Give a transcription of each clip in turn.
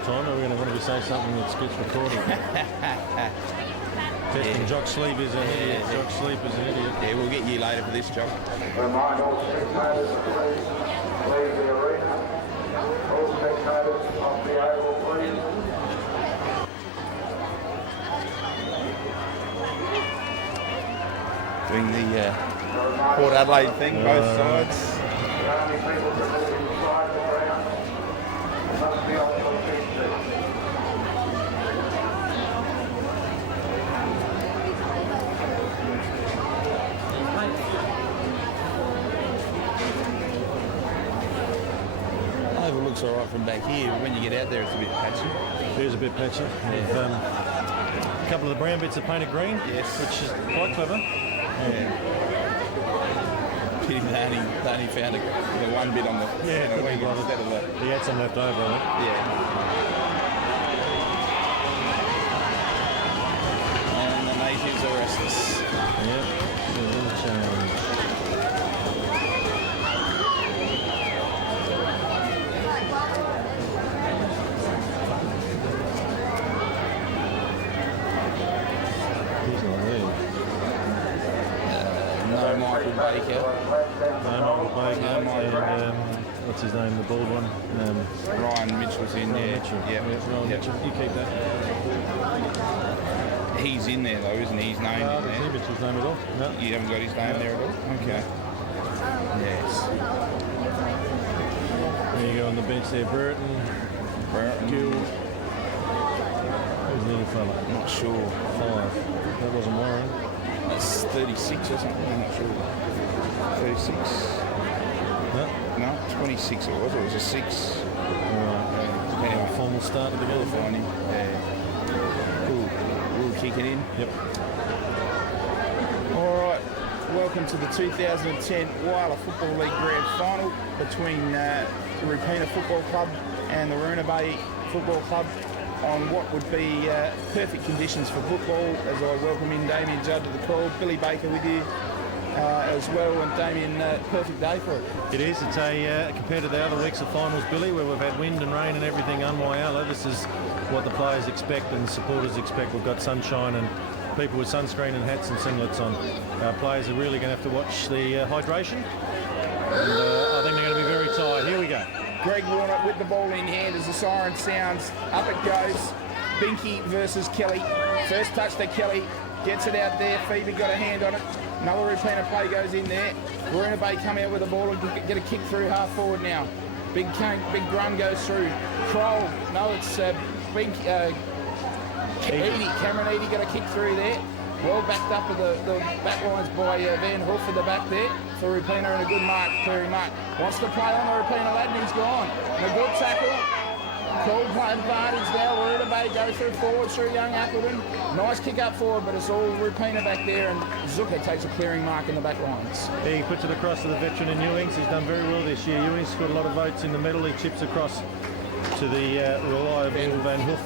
the time, or we're going to want to say something that gets recorded. Testing Jock Sleep is an idiot. Jock Sleep is an idiot. Yeah, we'll get you later for this, Jock. Remind all spectators to please leave the arena. All spectators off the oval, please. Doing the Port Adelaide thing, both sides. The only people permitted inside the ground must be on your feet. Looks all right from back here, but when you get out there, it's a bit patchy. It is a bit patchy. A couple of the brown bits are painted green, which is quite clever. Yeah. Pity they only found the one bit on the wing instead of the... He had some left over, I think. Yeah. And the natives are restless. Yep. Michael Baker. And what's his name, the bald one? Ryan Mitchell's in there. Mitchell. Mitchell. You keep that. He's in there though, isn't he? He's named in there. Is Mitchell's name at all? No. You haven't got his name there at all? Okay. Yes. There you go on the bench there, Burton. Gill. Who's the other fella? I'm not sure. 5. That wasn't Warren. That's 36 or something, I'm not sure. 36? No, 26 it was a 6. Alright. Anyway, formal start at the beginning. Finding. We'll kick it in. Yep. Alright, welcome to the 2010 WHYALLA Football League Grand Final between the Roopena Football Club and the Weeroona Bay Football Club on what would be perfect conditions for football, as I welcome in Damien Judd to the call. Billy Baker with you as well, and Damien, perfect day for it. It is. It's compared to the other weeks of finals, Billy, where we've had wind and rain and everything on WHYALLA, this is what the players expect and the supporters expect. We've got sunshine and people with sunscreen and hats and singlets on. Our players are really going to have to watch the hydration, and I think they're going to be very tired. Here we go. Greg Warner with the ball in hand as the siren sounds. Up it goes. Binky versus Kelly. First touch to Kelly. Gets it out there. Phoebe got a hand on it. Another Roopena play goes in there. Weeroona Bay come out with the ball and get a kick through half forward now. Big run goes through. Kroll. No, it's Binky. Cameron Eady got a kick through there. Well backed up at the back lines by Van Hoof at the back there for Roopena, and a good mark, clearing mark. Wants to play on the Roopena lad and he's gone. And a good tackle. Called play advantage now. Weeroona Bay go through forward through young Appleton. Nice kick up forward, but it's all Roopena back there, and Zucker takes a clearing mark in the back lines. He puts it across to the veteran in Ewings. He's done very well this year. Ewings scored a lot of votes in the middle. He chips across to the reliable Van Hoof.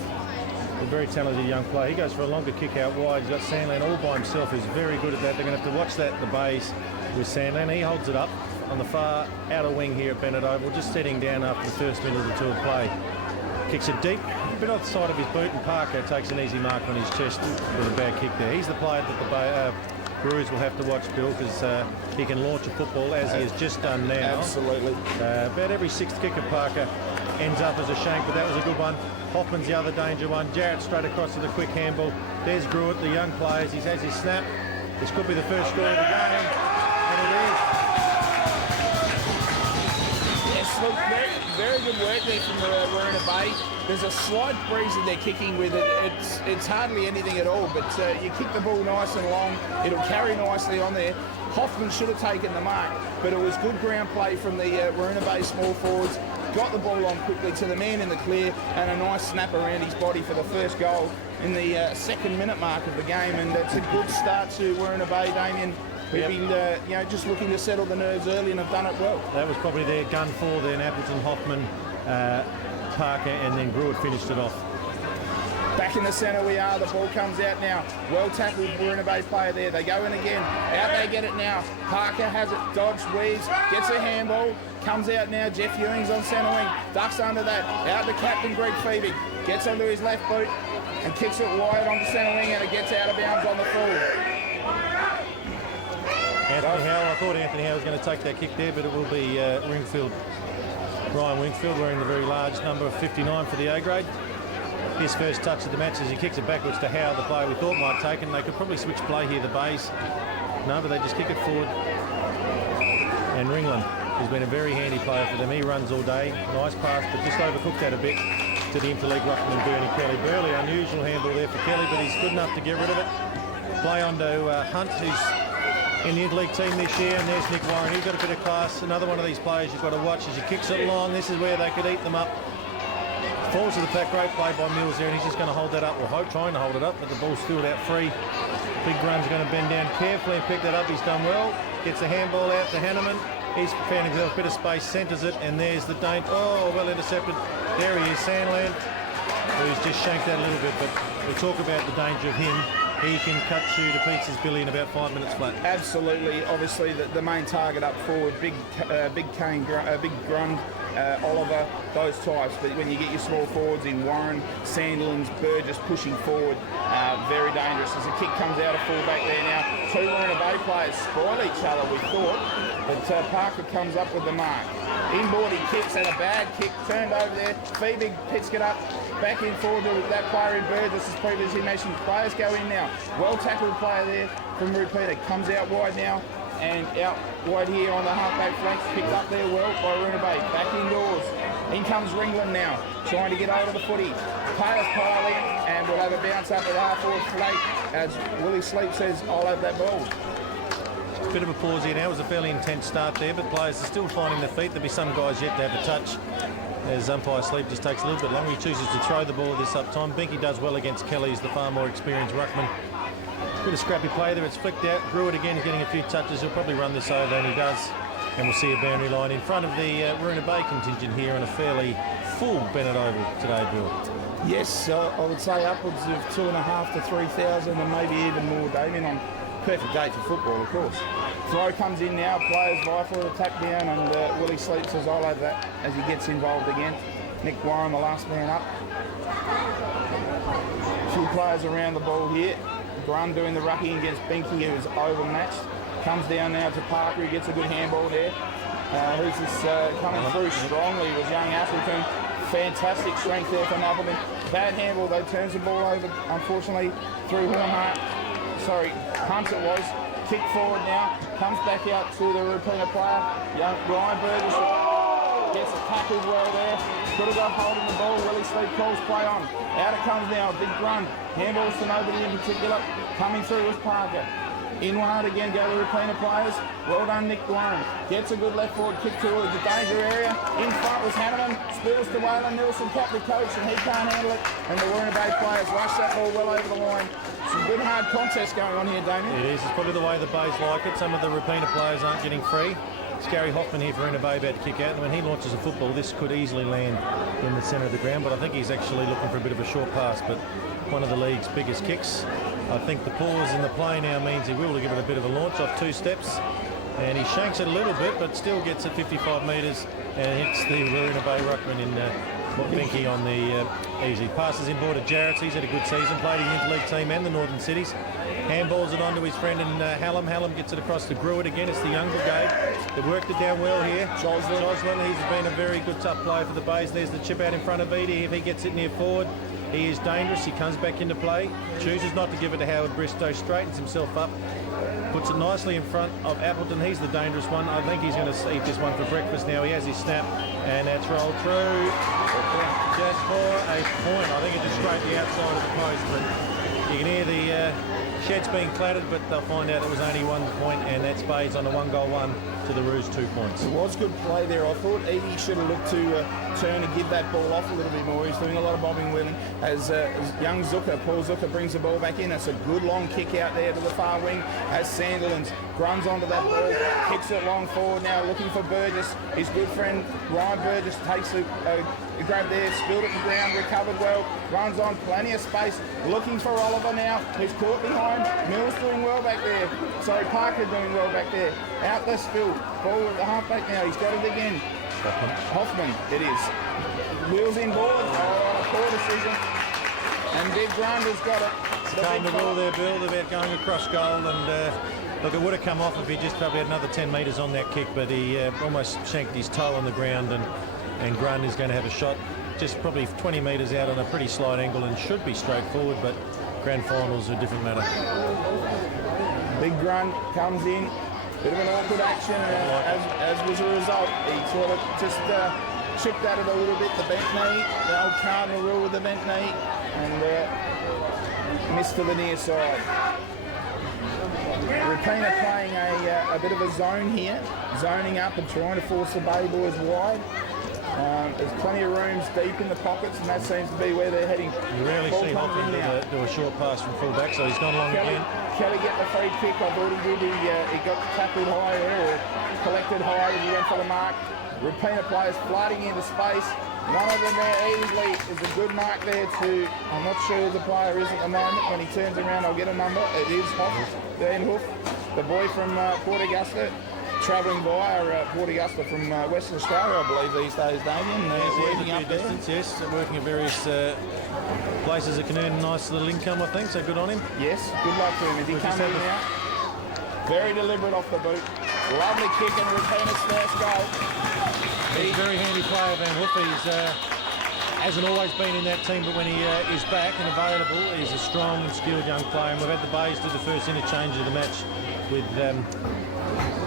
A very talented young player. He goes for a longer kick out wide. He's got Sandland all by himself. He's very good at that. They're going to have to watch that at the bays with Sandland. He holds it up on the far outer wing here at Bennett Oval, just setting down after the first minute or two of play. Kicks it deep, a bit off the side of his boot, and Parker takes an easy mark on his chest with a bad kick there. He's the player that the Brews will have to watch, Bill, because he can launch a football as he has just done now. Absolutely. About every sixth kick of Parker ends up as a shank, but that was a good one. Hoffman's the other danger one. Jarrett straight across to the quick handball. There's Gruitt, the young players. He has his snap. This could be the first score of the game, and it is. Yes, look, very good work there from the Weeroona Bay. There's a slight breeze that they're kicking with it. It's hardly anything at all, but you kick the ball nice and long. It'll carry nicely on there. Hoffman should have taken the mark, but it was good ground play from the Weeroona Bay small forwards. Got the ball on quickly to the man in the clear, and a nice snap around his body for the first goal in the second minute mark of the game, and it's a good start to Weeroona Bay, Damien. We've been just looking to settle the nerves early and have done it well. That was probably their gun four then. Appleton, Hoffman, Parker, and then Gruitt finished it off. Back in the centre we are. The ball comes out now. Well tackled Weeroona Bay player there. They go in again. Out they get it now. Parker has it. Dodge, weaves, gets a handball. Comes out now. Jeff Ewing's on centre wing. Ducks under that. Out the captain, Greg Phoebe. Gets onto his left boot and kicks it wide onto centre wing, and it gets out of bounds on the full. Anthony Howe, I thought Anthony Howe was going to take that kick there, but it will be Ryan Wingfield wearing the very large number of 59 for the A grade. His first touch of the match as he kicks it backwards to Howe, the player we thought might take it. And they could probably switch play here, the Bays. No, but they just kick it forward. And Ringland has been a very handy player for them. He runs all day. Nice pass, but just overcooked that a bit to the interleague ruckman Bernie Kelly. Burley, unusual handball there for Kelly, but he's good enough to get rid of it. Play on to Hunt, who's in the interleague team this year, and there's Nick Warren. He's got a bit of class. Another one of these players you've got to watch as he kicks it along. This is where they could eat them up. Falls to the pack. Great play by Mills there, and he's just going to hold that up, or trying to hold it up, but the ball's filled out free. Big Grun's going to bend down carefully and pick that up. He's done well. Gets the handball out to Hanneman. He's found himself a bit of space, centres it, and there's the danger. Oh, well intercepted. There he is, Sandland, who's just shanked that a little bit, but we talk about the danger of him. He can cut you to pieces, Billy, in about 5 minutes flat. Absolutely. Obviously, the main target up forward, big Kane, big Grund, Oliver, those types. But when you get your small forwards in Warren, Sandlands, Burgess pushing forward, very dangerous. As the kick comes out of fullback there now, two Weeroona Bay players spoil each other, we thought. But Parker comes up with the mark. Inboard he kicks, and a bad kick turned over there. Phoebe picks it up, back in forward to that player in Burgess, as previously mentioned. Players go in now. Well tackled player there from Roopena. Comes out wide now, and out wide here on the halfback flank. Picked up there well by Weeroona Bay. Back indoors. In comes Ringland now, trying to get over the footy. Players pile in, and we'll have a bounce up at half forward flank as Willie Sleep says, I'll have that ball. Bit of a pause here now. It was a fairly intense start there, but players are still finding their feet. There'll be some guys yet to have a touch. As umpire Sleep just takes a little bit longer. He chooses to throw the ball this up time. Binky does well against Kelly, who's the far more experienced ruckman. Bit of scrappy play there. It's flicked out. Brewitt again getting a few touches. He'll probably run this over, and he does. And we'll see a boundary line in front of the Weeroona Bay contingent here, and a fairly full Bennett Oval today, Bill. Yes, I would say upwards of 2,500 to 3,000, and maybe even more, Damien, on perfect day for football, of course. Throw comes in now, players vie for the attack down, and Willie Sleep says, I'll have that as he gets involved again. Nick Warren, the last man up. Two players around the ball here. Grun doing the rucking against Binky, who's overmatched. Comes down now to Parker, who gets a good handball there. Who's this coming through strongly was young Appleton. Fantastic strength there from Appleton. Bad handball though, turns the ball over, unfortunately, through Hornhart. Sorry, Hunt it was. Kick forward now, comes back out to the Roopena player. Young Ryan Burgess gets a tackle well there. Could have got hold of the ball. Willie Sleep calls play on. Out it comes now, big run. Handballs to nobody in particular. Coming through with Parker. In one again, go to Roopena players. Well done, Nick Warren. Gets a good left forward kick towards the danger area. In front was Hanneman. Spills to Waylon Nielsen, captain coach, and he can't handle it. And the Weeroona Bay players rush that ball well over the line. Some good hard contest going on here, Damien. It is. It's probably the way the Bays like it. Some of the Roopena players aren't getting free. It's Gary Hoffman here for Weeroona Bay about to kick out. And when he launches a football, this could easily land in the centre of the ground. But I think he's actually looking for a bit of a short pass. But one of the league's biggest kicks. I think the pause in the play now means he will give it a bit of a launch off 2 steps. And he shanks it a little bit, but still gets it 55 metres and hits the Weeroona Bay ruckman in Binky on the easy. Passes in board to Jarrett's. He's had a good season. Played in the interleague team and the Northern Cities. Handballs it on to his friend in Hallam. Hallam gets it across to Brewitt again. It's the young brigade. They've worked it down well here. Joslin, he's been a very good tough player for the Bays. There's the chip out in front of Edie. If he gets it near forward, he is dangerous. He comes back into play. Chooses not to give it to Howard Bristow. Straightens himself up. Puts it nicely in front of Appleton. He's the dangerous one. I think he's going to eat this one for breakfast now. He has his snap, and that's rolled through. Just for a point. I think it's just straight the outside of the post, but you can hear the sheds being clattered, but they'll find out it was only 1 point, and that's Bays on a 1-goal-1 to the Roos 2 points. It was good play there. I thought Edie should have looked to turn and give that ball off a little bit more. He's doing a lot of bobbing wheeling as young Zucker, Paul Zucker, brings the ball back in. It's a good long kick out there to the far wing as Sandilands runs onto that ball, kicks it long forward now, looking for Burgess. His good friend Ryan Burgess takes a grab there, spilled at the ground, recovered well, runs on, plenty of space, looking for Oliver now, who's caught behind. Mills doing well back there. Sorry, Parker doing well back there. Out the spill, ball at the halfback now, he's got it again. Hoffman, it is. Wheels in ball, on a poor decision. And Big Grunder's got it. Came the ball there, Bill, about going across goal, and look, it would have come off if he just probably had another 10 metres on that kick, but he almost shanked his toe on the ground, and Grund is going to have a shot just probably 20 metres out on a pretty slight angle and should be straightforward, but grand finals are a different matter. Big Grund comes in, bit of an awkward action, as was a result. He sort of just chipped at it a little bit, the bent knee, the old cardinal rule with the bent knee, and missed to the near side. Roopena playing a bit of a zone here, zoning up and trying to force the Bay Boys wide. There's plenty of rooms deep in the pockets, and that seems to be where they're heading. You rarely see Hoffman do a short pass from full back, so he's gone long again. Kelly get the free kick. I thought he did. He got tackled high there, or collected high as he went for the mark. Roopena players flooding into space. One of them there easily is a good mark there to, I'm not sure who the player is at the moment. When he turns around, I'll get a number. It is Dan Hoof, the boy from Port Augusta, travelling via Port Augusta from Western Australia, I believe these days, Damien. Working up there. Distance, yes, working at various places that can earn a nice little income, I think, so good on him. Yes, good luck to him as he comes in now. Very deliberate off the boot. Lovely kick and Roopena's first goal. He's a very handy player, Van Hoof. He's hasn't always been in that team, but when he is back and available, he's a strong and skilled young player. And we've had the Bays do the first interchange of the match with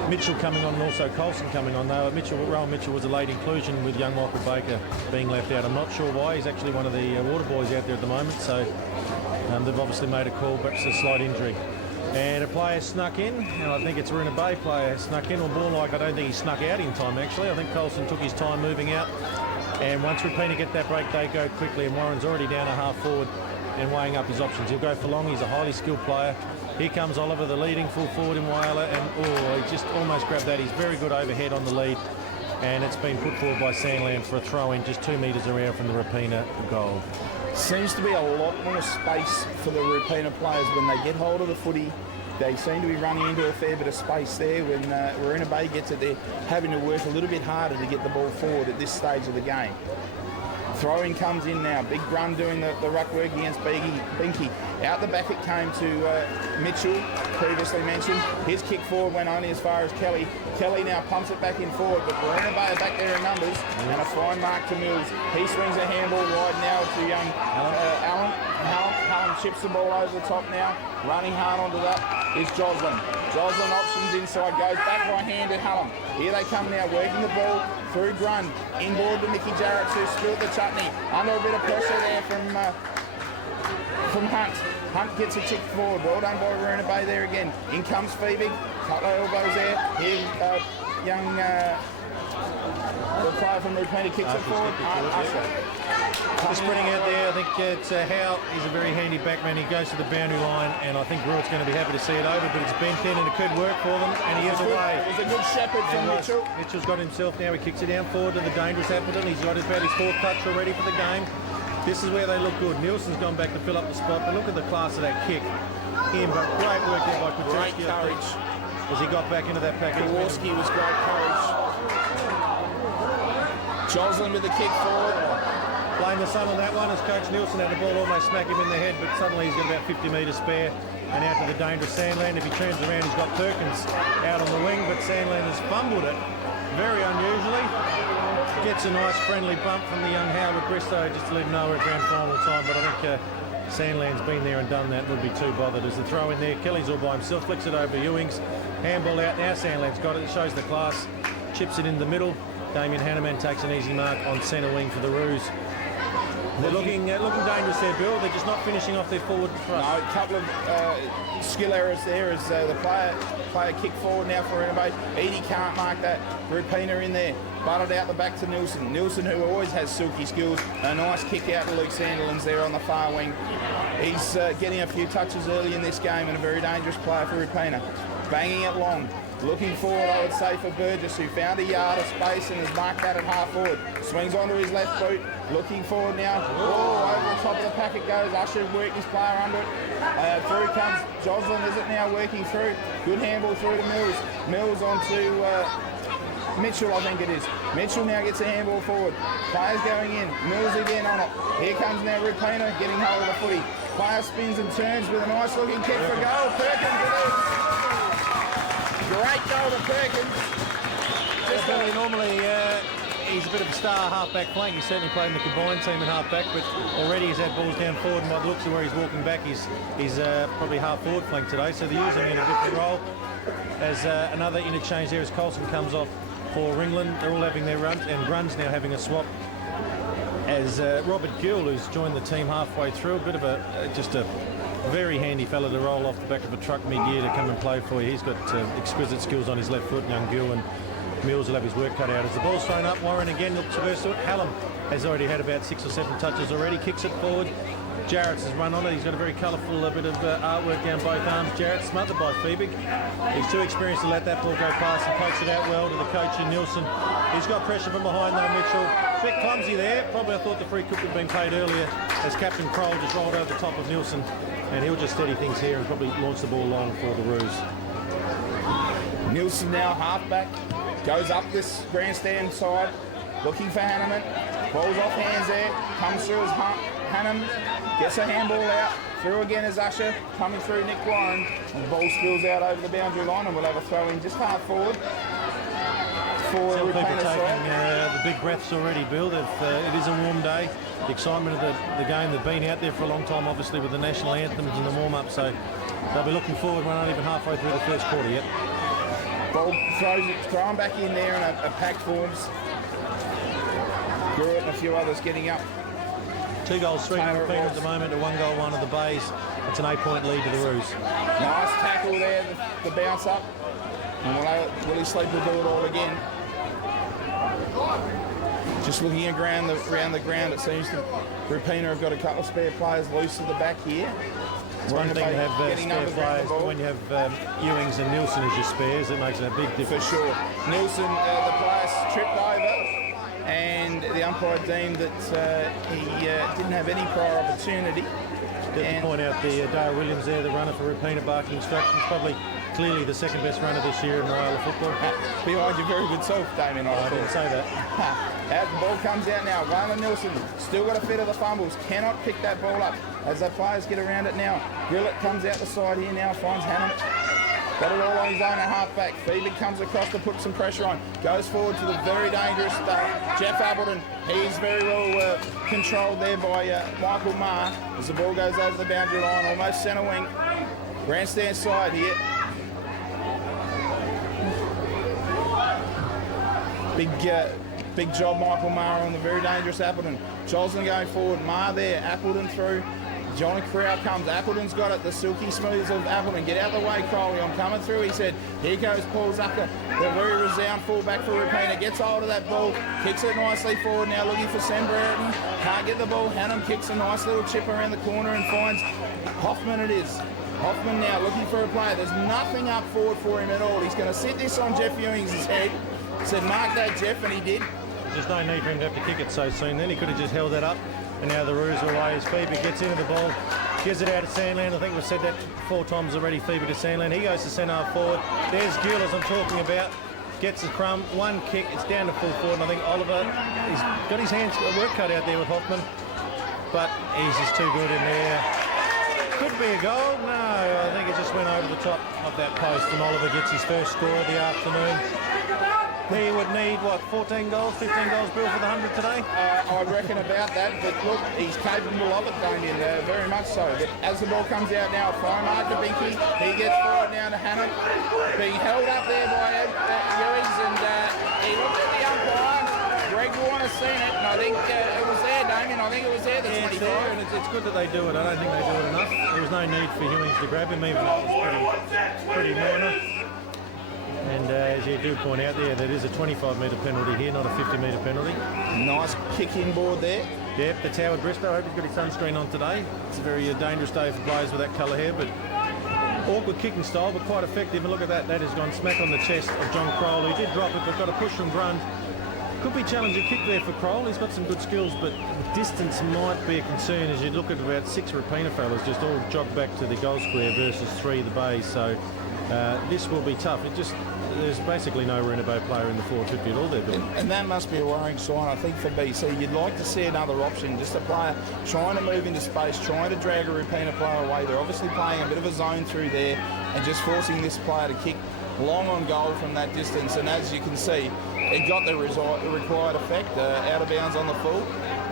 Mitchell coming on and also Colson coming on. Though Rowan Mitchell was a late inclusion with young Michael Baker being left out. I'm not sure why. He's actually one of the water boys out there at the moment, so they've obviously made a call, perhaps a slight injury. And a player snuck in, and I think it's Weeroona Bay player snuck in, or more like I don't think he snuck out in time actually. I think Colson took his time moving out, and once Roopena get that break, they go quickly, and Warren's already down a half forward and weighing up his options. He'll go for long. He's a highly skilled player. Here comes Oliver, the leading full forward in WHYALLA, and he just almost grabbed that. He's very good overhead on the lead, and it's been put forward by Sandland for a throw in just 2 metres around from the Roopena goal. Seems to be a lot more space for the Roopena players when they get hold of the footy. They seem to be running into a fair bit of space there. When Weeroona Bay gets it, they're having to work a little bit harder to get the ball forward at this stage of the game. Throw-in comes in now. Big Grund doing the ruck work against Binky. Out the back it came to Mitchell, previously mentioned. His kick forward went only as far as Kelly. Kelly now pumps it back in forward, but Weeroona Bay are back there in numbers, and a fine mark to Mills. He swings a handball wide now to young Allen. Allen chips the ball over the top now. Running hard onto that is Joslin. Joslin options inside, goes back by hand to Hallam. Here they come now, working the ball through Grund. Inboard to Mickey Jarrett, who spilled the chutney. Under a bit of pressure there from Hunt. Hunt gets a kick forward. Well done by Weeroona Bay there again. In comes Phoebe. Couple of elbows there. Here, young the player from Roopena kicks it forward. Just sprinting out there, I think it's Howe. He's a very handy backman. He goes to the boundary line, and I think Ruart's going to be happy to see it over, but it's bent in and it could work for them, and he is away. It was a good shepherd from Mitchell. Mitchell's got himself now. He kicks it down forward to the dangerous Appleton. He's got about his fourth touch already for the game. This is where they look good. Nielsen's gone back to fill up the spot, but look at the class of that kick. But great work there by Kuczewski. Great courage. As he got back into that package. Kowalski was great courage. Joslin with the kick forward. Blame the sun on that one as Coach Nielsen had the ball almost smack him in the head, but suddenly he's got about 50 metres spare and out to the dangerous Sandland. If he turns around, he's got Perkins out on the wing, but Sandland has fumbled it very unusually. Gets a nice friendly bump from the young Howard Bristow just to let him know we're at grand final time, but I think Sandland's been there and done that, would be too bothered. As the throw in there, Kelly's all by himself, flicks it over Ewings. Handball out now, Sandland's got it, it shows the class, chips it in the middle. Damien Hanneman takes an easy mark on centre wing for the Roos. They're looking dangerous there, Bill. They're just not finishing off their forward thrust. No, a couple of skill errors there as the player kick forward now for Weeroona Bay. Edie can't mark that. Roopena in there. Butted out the back to Nielsen. Nielsen, who always has silky skills. A nice kick out to Luke Sandilands there on the far wing. He's getting a few touches early in this game and a very dangerous player for Roopena. Banging it long. Looking forward, I would say, for Burgess, who found a yard of space and has marked that at half forward. Swings onto his left boot. Looking forward now. Oh, over the top of the pack it goes. Usher worked his player under it. Through comes Joslin, is it now, working through. Good handball through to Mills. Mills onto Mitchell, I think it is. Mitchell now gets a handball forward. Players going in. Mills again on it. Here comes now Roopena getting hold of the footy. Player spins and turns with a nice looking kick for goal. Perkins it is. Great goal to Perkins. Billy, normally he's a bit of a star half-back flank. He's certainly played in the combined team at half-back, but already he's had balls down forward, and by the looks of where he's walking back, he's probably half-forward flank today, so they're using him in a different role. As another interchange there as Colson comes off for Ringland. They're all having their runs, and Grun's now having a swap as Robert Gill, who's joined the team halfway through. A bit of just a very handy fella to roll off the back of a truck mid-year to come and play for you. He's got exquisite skills on his left foot, young Gill, and Mills will have his work cut out. As the ball's thrown up, Warren again looks to it. Hallam has already had about 6 or 7 touches already, kicks it forward. Jarrett's has run on it. He's got a very colourful bit of artwork down both arms. Jarrett smothered by Fiebig. He's too experienced to let that ball go past and pokes it out well to the coach in Nielsen. He's got pressure from behind though, Mitchell. A bit clumsy there. Probably I thought the free kick had been played earlier as Captain Kroll just rolled over the top of Nielsen, and he'll just steady things here and probably launch the ball long for the Roos. Nielsen now halfback. Goes up this grandstand side. Looking for Hanneman. Ball's off hands there. Comes through as Hannum. Gets a handball out. Through again as Usher. Coming through Nick Warren. And the ball spills out over the boundary line, and we'll have a throw in just half forward. For Some people Roopena taking the big breaths already, Bill. It is a warm day. The excitement of the game, they've been out there for a long time, obviously, with the national anthems and the warm-up, so they'll be looking forward. We're not even halfway through the first quarter yet. Ball thrown back in there in a pack forms. Gruitt and a few others getting up. 2 goals, 3 Taylor Roopena at the moment, a 1 goal, 1 of the Bays. It's an 8-point lead to the Roos. Nice tackle there, the bounce up. And Willie Sleep will do it all again. Just looking around the ground, it seems that Roopena have got a couple of spare players loose at the back here. It's one thing to have spare players, but when you have Ewings and Nielsen as your spares, it makes a big difference. For sure. Nielsen, the player tripped over, and the umpire deemed that he didn't have any prior opportunity. Just to point out the Dale Williams there, the runner for Roopena, barking instructions, probably clearly the second best runner this year in WHYALLA football. Behind your very good self, Damien. I didn't say that. Out the ball comes out now. Waylon Nielsen still got a fit of the fumbles. Cannot pick that ball up as the players get around it now. Grillett comes out the side here now. Finds Hannum. Got it all on his own at half-back. Feebig comes across to put some pressure on. Goes forward to the very dangerous Jeff Appleton. He's very well controlled there by Michael Marr as the ball goes over the boundary line. Almost centre wing. Grandstand side here. Big job, Michael Marr on the very dangerous Appleton. Joslin going forward, Marr there, Appleton through. Johnny Crow comes, Appleton's got it, the silky smooths of Appleton. Get out of the way, Crowley, I'm coming through, he said. Here goes Paul Zucker, the very resound fullback for Roopena. Gets hold of that ball, kicks it nicely forward, now looking for Sam Brereton. Can't get the ball, Hannum kicks a nice little chip around the corner and finds Hoffman it is. Hoffman now looking for a player. There's nothing up forward for him at all. He's going to sit this on Jeff Ewings' head. Said, mark that, Jeff, and he did. There's no need for him to have to kick it so soon then. He could have just held that up, and now the Roos are away. As Phoebe gets into the ball, gives it out to Sandland. I think we've said that 4 times already, Phoebe to Sandland. He goes to centre half forward. There's Gill, as I'm talking about. Gets a crumb, 1 kick, it's down to full forward, and I think Oliver, he's got his hands work cut out there with Hoffman, but he's just too good in there. Could be a goal. No, I think it just went over the top of that post, and Oliver gets his first score of the afternoon. He would need, what, 14 goals, 15 goals, Bill, for the 100 today? I reckon about that, but look, he's capable of it, Damien, very much so. But as the ball comes out now, fine mark to Binky. He gets forward now to Hannah, being held up there by Ewings, and he looked at the umpire. Greg Warner's seen it, and I think it was there, Damien. I think it was there, the 25. It's there, and it's good that they do it. I don't think they do it enough. There was no need for Ewings to grab him, even though it was pretty minor. And as you do point out there, that is a 25-metre penalty here, not a 50-metre penalty. Nice kick inboard there. Yep, that's Howard Bristow. I hope he's got his sunscreen on today. It's a very dangerous day for players with that colour hair, but Awkward kicking style, but quite effective. And look at that. That has gone smack on the chest of John Kroll, who did drop it, but got a push from Grund. Could be challenging kick there for Kroll. He's got some good skills, but distance might be a concern as you look at about 6 Roopena fellas just all jog back to the goal square versus 3 the Bays. So this will be tough. There's basically no Weeroona Bay player in the 450 at all there, Bill. And that must be a worrying sign, I think, for BC. You'd like to see another option, just a player trying to move into space, trying to drag a Roopena player away. They're obviously playing a bit of a zone through there and just forcing this player to kick long on goal from that distance. And as you can see, it got the required effect. Out of bounds on the full.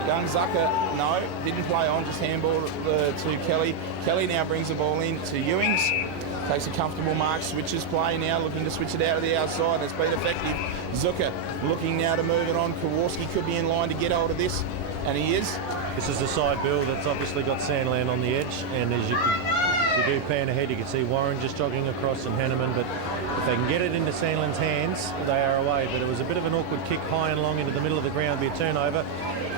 Young Zucker, no, didn't play on, just handball to Kelly. Kelly now brings the ball in to Ewings. Takes a comfortable mark, switches play now, looking to switch it out of the outside. It's been effective. Zucker looking now to move it on. Kowalski could be in line to get hold of this, and he is. This is the side, Bill, that's obviously got Sandland on the edge, and as you do pan ahead, you can see Warren just jogging across and Hanneman, but if they can get it into Sandland's hands, they are away. But it was a bit of an awkward kick high and long into the middle of the ground, be a turnover.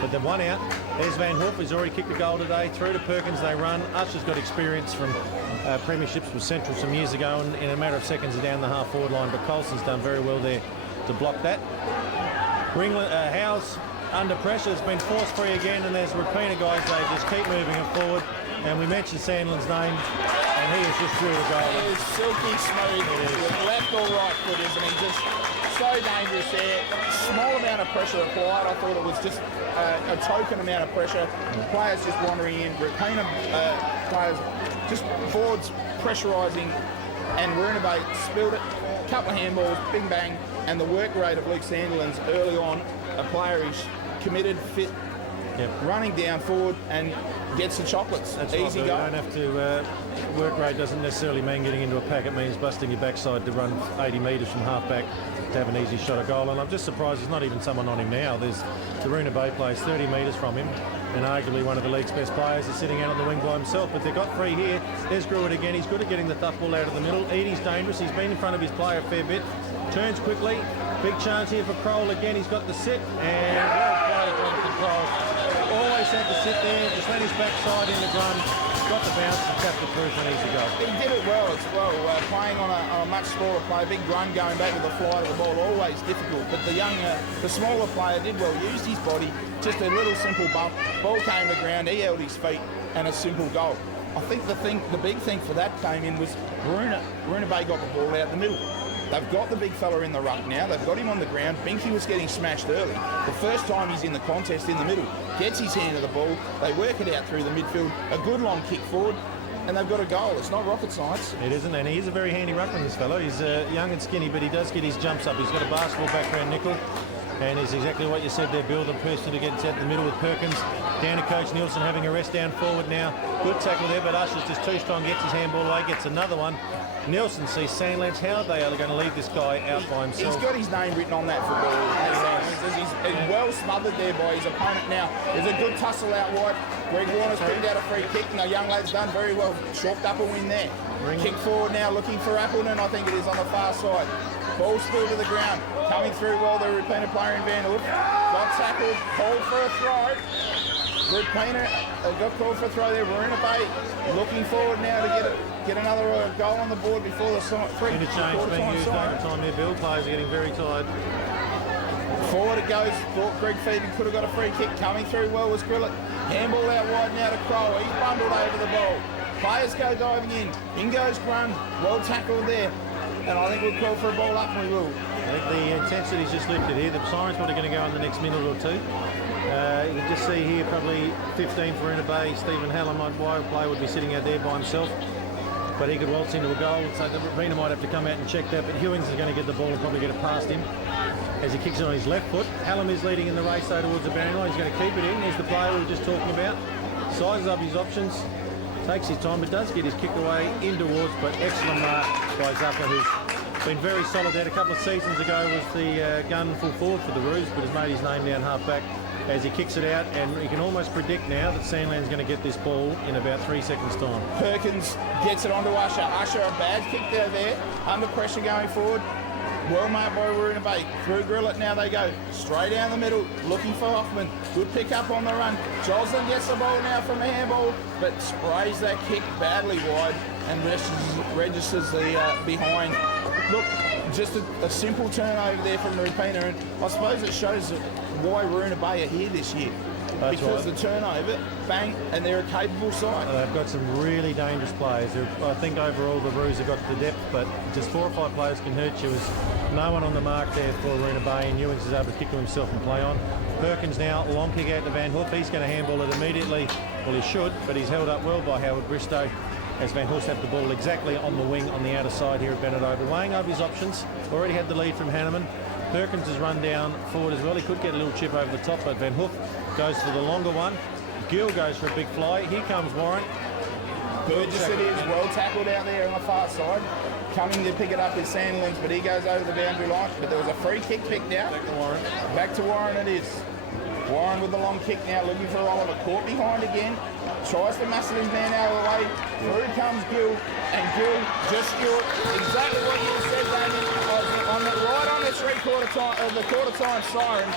But they've one out. There's Van Hoof, he's already kicked a goal today. Through to Perkins, they run. Usher's got experience from premierships with Central some years ago, and in a matter of seconds are down the half-forward line. But Colson's done very well there to block that. Howe's under pressure, has been forced free again, and there's Roopena guys, they just keep moving it forward. And we mentioned Sandland's name, and he has just drilled a goal. It is silky smooth, with left or right foot, isn't he? Just so dangerous there. Small amount of pressure applied. I thought it was just a token amount of pressure. Players just wandering in. Roopena players just forwards pressurising, and Weeroona Bay spilled it. Couple of handballs, bing bang, and the work rate of Luke Sandilands early on, a player who's committed, fit, running down forward and gets the chocolates. That's easy right, go. you don't have to, work rate doesn't necessarily mean getting into a pack. It means busting your backside to run 80 metres from half back to have an easy shot at goal. And I'm just surprised there's not even someone on him now. There's the Weeroona Bay plays 30 metres from him, and arguably one of the league's best players is sitting out on the wing by himself. But they've got 3 here. There's Gruitt again. He's good at getting the tough ball out of the middle. Edie's dangerous. He's been in front of his player a fair bit. Turns quickly. Big chance here for Kroll again. He's got the sit, and well played, Jonathan Kroll. Always had to sit there, just went his backside in the Grund, got the bounce and tapped it through for an easy goal. He did it well as well, playing on a much smaller player, big Grund going back with the flight of the ball, always difficult. But the smaller player did well, used his body, just a little simple bump, ball came to the ground, he held his feet, and a simple goal. I think the big thing for that came in was Weeroona Bay got the ball out the middle. They've got the big fella in the ruck now. They've got him on the ground. Binky was getting smashed early. The first time he's in the contest in the middle. Gets his hand to the ball. They work it out through the midfield. A good long kick forward. And they've got a goal. It's not rocket science. It isn't, and he's a very handy ruckman, this fellow. He's young and skinny, but he does get his jumps up. He's got a basketball background, nickel. And it's exactly what you said there, Bill, the person who gets out the middle with Perkins. Down to Coach Nielsen having a rest down forward now. Good tackle there, but Usher's just too strong, gets his handball away, gets another one. Nielsen sees Sandlands. How they are going to leave this guy out by himself. He's got his name written on that football. He's well smothered there by his opponent now. There's a good tussle out wide. Greg Warner's picked out a free kick, and the young lad's done very well. Chalked up a win there. Kick forward now, looking for Appleton, I think it is, on the far side. Ball spilled to the ground. Coming through well, the Roopena player in Van Hoof. Got tackled, called for a throw. Roopena got called for a throw there. Weeroona Bay looking forward now to get another goal on the board before the interchange being used over time there, Bill. Players are getting very tired. Forward it goes. Thought Greg Feeby could have got a free kick. Coming through well was Grillett. Handball out wide now to Crow. He's bundled over the ball. Players go diving in. In goes Grund. Well tackled there. And I think we'll call for a ball up, and we will. I think the intensity's just lifted here. The siren's probably going to go in the next minute or two. You can just see here probably 15 for Weeroona Bay. Stephen Hallam, my player, would be sitting out there by himself. But he could waltz into a goal, so the Roopena might have to come out and check that. But Hewings is going to get the ball and probably get it past him as he kicks it on his left foot. Hallam is leading in the race though towards the boundary line. He's going to keep it in. There's the player we were just talking about. Sizes up his options, takes his time, but does get his kick away in towards. But excellent mark by Zucker, who's been very solid there. A couple of seasons ago was the gun full forward for the Roos, but has made his name down half back as he kicks it out, and you can almost predict now that Sandland's going to get this ball in about 3 seconds' time. Perkins gets it onto Usher. Usher, a bad kick there, under pressure going forward. Well marked by Weeroona Bay. Through grill it now they go. Straight down the middle, looking for Hoffman. Good pick up on the run. Joslin gets the ball now from the handball, but sprays that kick badly wide and registers the behind. Look, just a simple turnover there from Roopena, and I suppose it shows why Weeroona Bay are here this year. That's because right. the turnover, bang, and they're a capable side. They've got some really dangerous players. I think overall the Roos have got the depth, but just 4 or 5 players can hurt you. There's no one on the mark there for Weeroona Bay, and Ewings is able to kick to himself and play on. Perkins now, long kick out to Van Hoof. He's going to handball it immediately. Well, he should, but he's held up well by Howard Bristow, as Van Hoof had the ball exactly on the wing on the outer side here at Bennett Oval. Weighing over his options, already had the lead from Hanneman. Perkins has run down forward as well. He could get a little chip over the top, but Van Hoof goes for the longer one. Gill goes for a big fly. Here comes Warren. Burgess it is, well tackled out there on the far side. Coming to pick it up is Sandlands, but he goes over the boundary line. But there was a free kick picked out. Back to Warren. Back to Warren it is. Warren with the long kick now, looking for Oliver. Caught behind again. Tries to muscle his man out of the way. Through comes Gill, and Gill just skewered exactly what you said, Damien. Right on the quarter time siren.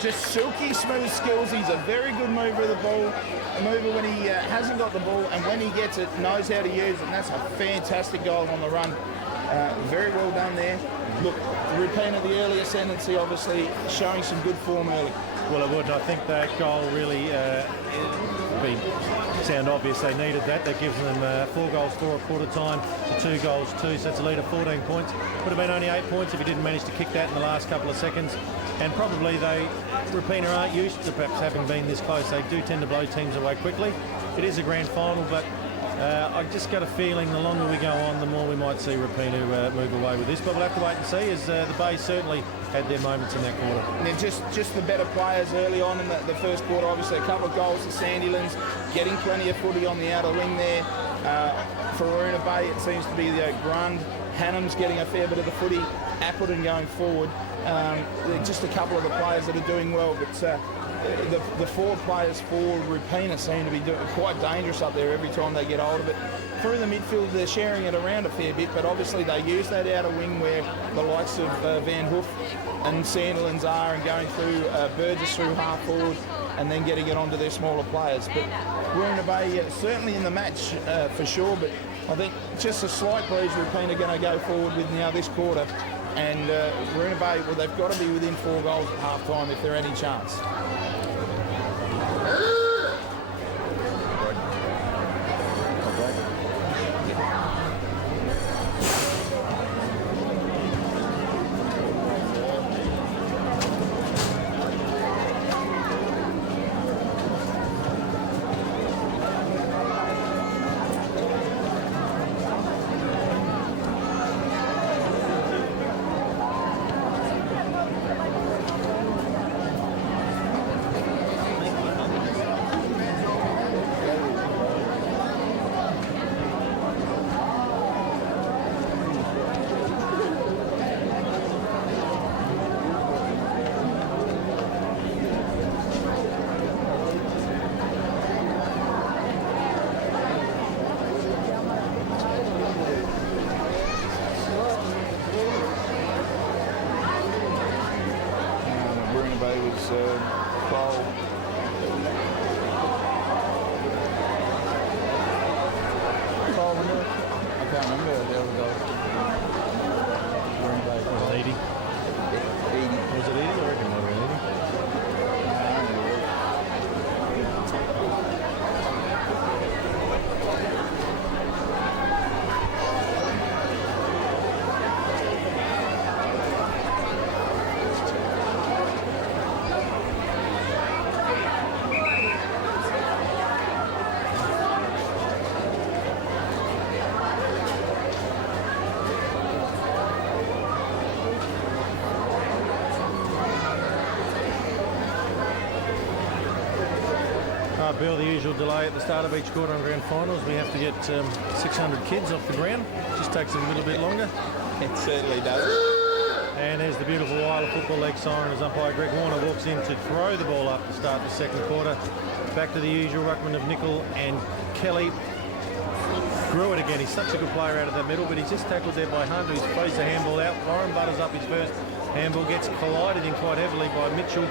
Just silky smooth skills. He's a very good mover of the ball. A mover when he hasn't got the ball, and when he gets it, knows how to use it. And that's a fantastic goal on the run. Very well done there. Look, Roopena, the early ascendancy, obviously showing some good form early. Well, it would. I think that goal really sound obvious. They needed that. That gives them 4 goals, 4 at quarter time to 2 goals, 2. So that's a lead of 14 points. Would have been only 8 points if he didn't manage to kick that in the last couple of seconds. And probably Roopena aren't used to perhaps having been this close. They do tend to blow teams away quickly. It is a grand final, but I just got a feeling the longer we go on, the more we might see Roopena move away with this. But we'll have to wait and see, as the Bay certainly had their moments in that quarter. And then just the better players early on in the first quarter. Obviously, a couple of goals to Sandylands, getting plenty of footy on the outer wing there. For Weeroona Bay, it seems to be the Grund. Hannam's getting a fair bit of the footy. Appleton going forward. Just a couple of the players that are doing well, but the 4 players for Roopena seem to be quite dangerous up there every time they get hold of it. Through the midfield, they're sharing it around a fair bit, but obviously they use that outer wing where the likes of Van Hoof and Sanderlands are, and going through Burgess through half forward, and then getting it onto their smaller players. But Weeroona Bay certainly in the match for sure, but I think just a slight breeze Roopena going to go forward with now this quarter. And Weeroona Bay, well, they've got to be within 4 goals at half time if they're any chance. Bill, the usual delay at the start of each quarter on grand finals. We have to get 600 kids off the ground. Just takes a little bit longer. It certainly does. And there's the beautiful WHYALLA football league siren as umpire Greg Warner walks in to throw the ball up to start the second quarter. Back to the usual ruckman of Nickel and Kelly. grew it again. He's such a good player out of the middle, but he's just tackled there by Hunter. He's throws the handball out. Lauren butters up his first handball, gets collided in quite heavily by Mitchell.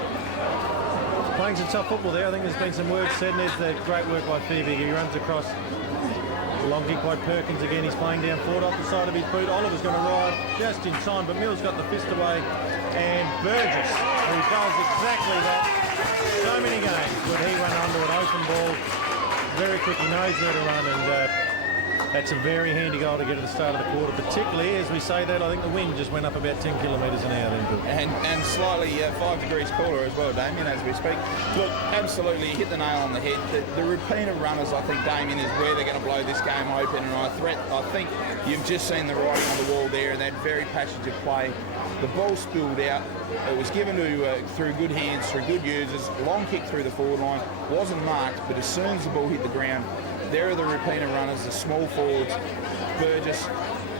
Playing some tough football there. I think there's been some words said, and there's the great work by Phoebe. He runs across. Long kick by Perkins again. He's playing down forward off the side of his boot. Oliver's going to arrive just in time, but Mills got the fist away. And Burgess, who does exactly that so many games, would he run under an open ball very quick. He knows where to run, and that's a very handy goal to get at the start of the quarter. Particularly, as we say that, I think the wind just went up about 10 kilometres an hour then, Bill. And slightly 5 degrees cooler as well, Damien, as we speak. Look, absolutely hit the nail on the head. The Roopena runners, I think, Damien, is where they're going to blow this game open. And I think you've just seen the writing on the wall there, and that very passage of play. The ball spilled out. It was given to through good hands, through good users. Long kick through the forward line. Wasn't marked, but as soon as the ball hit the ground, there are the Roopena runners, the small forwards, Burgess,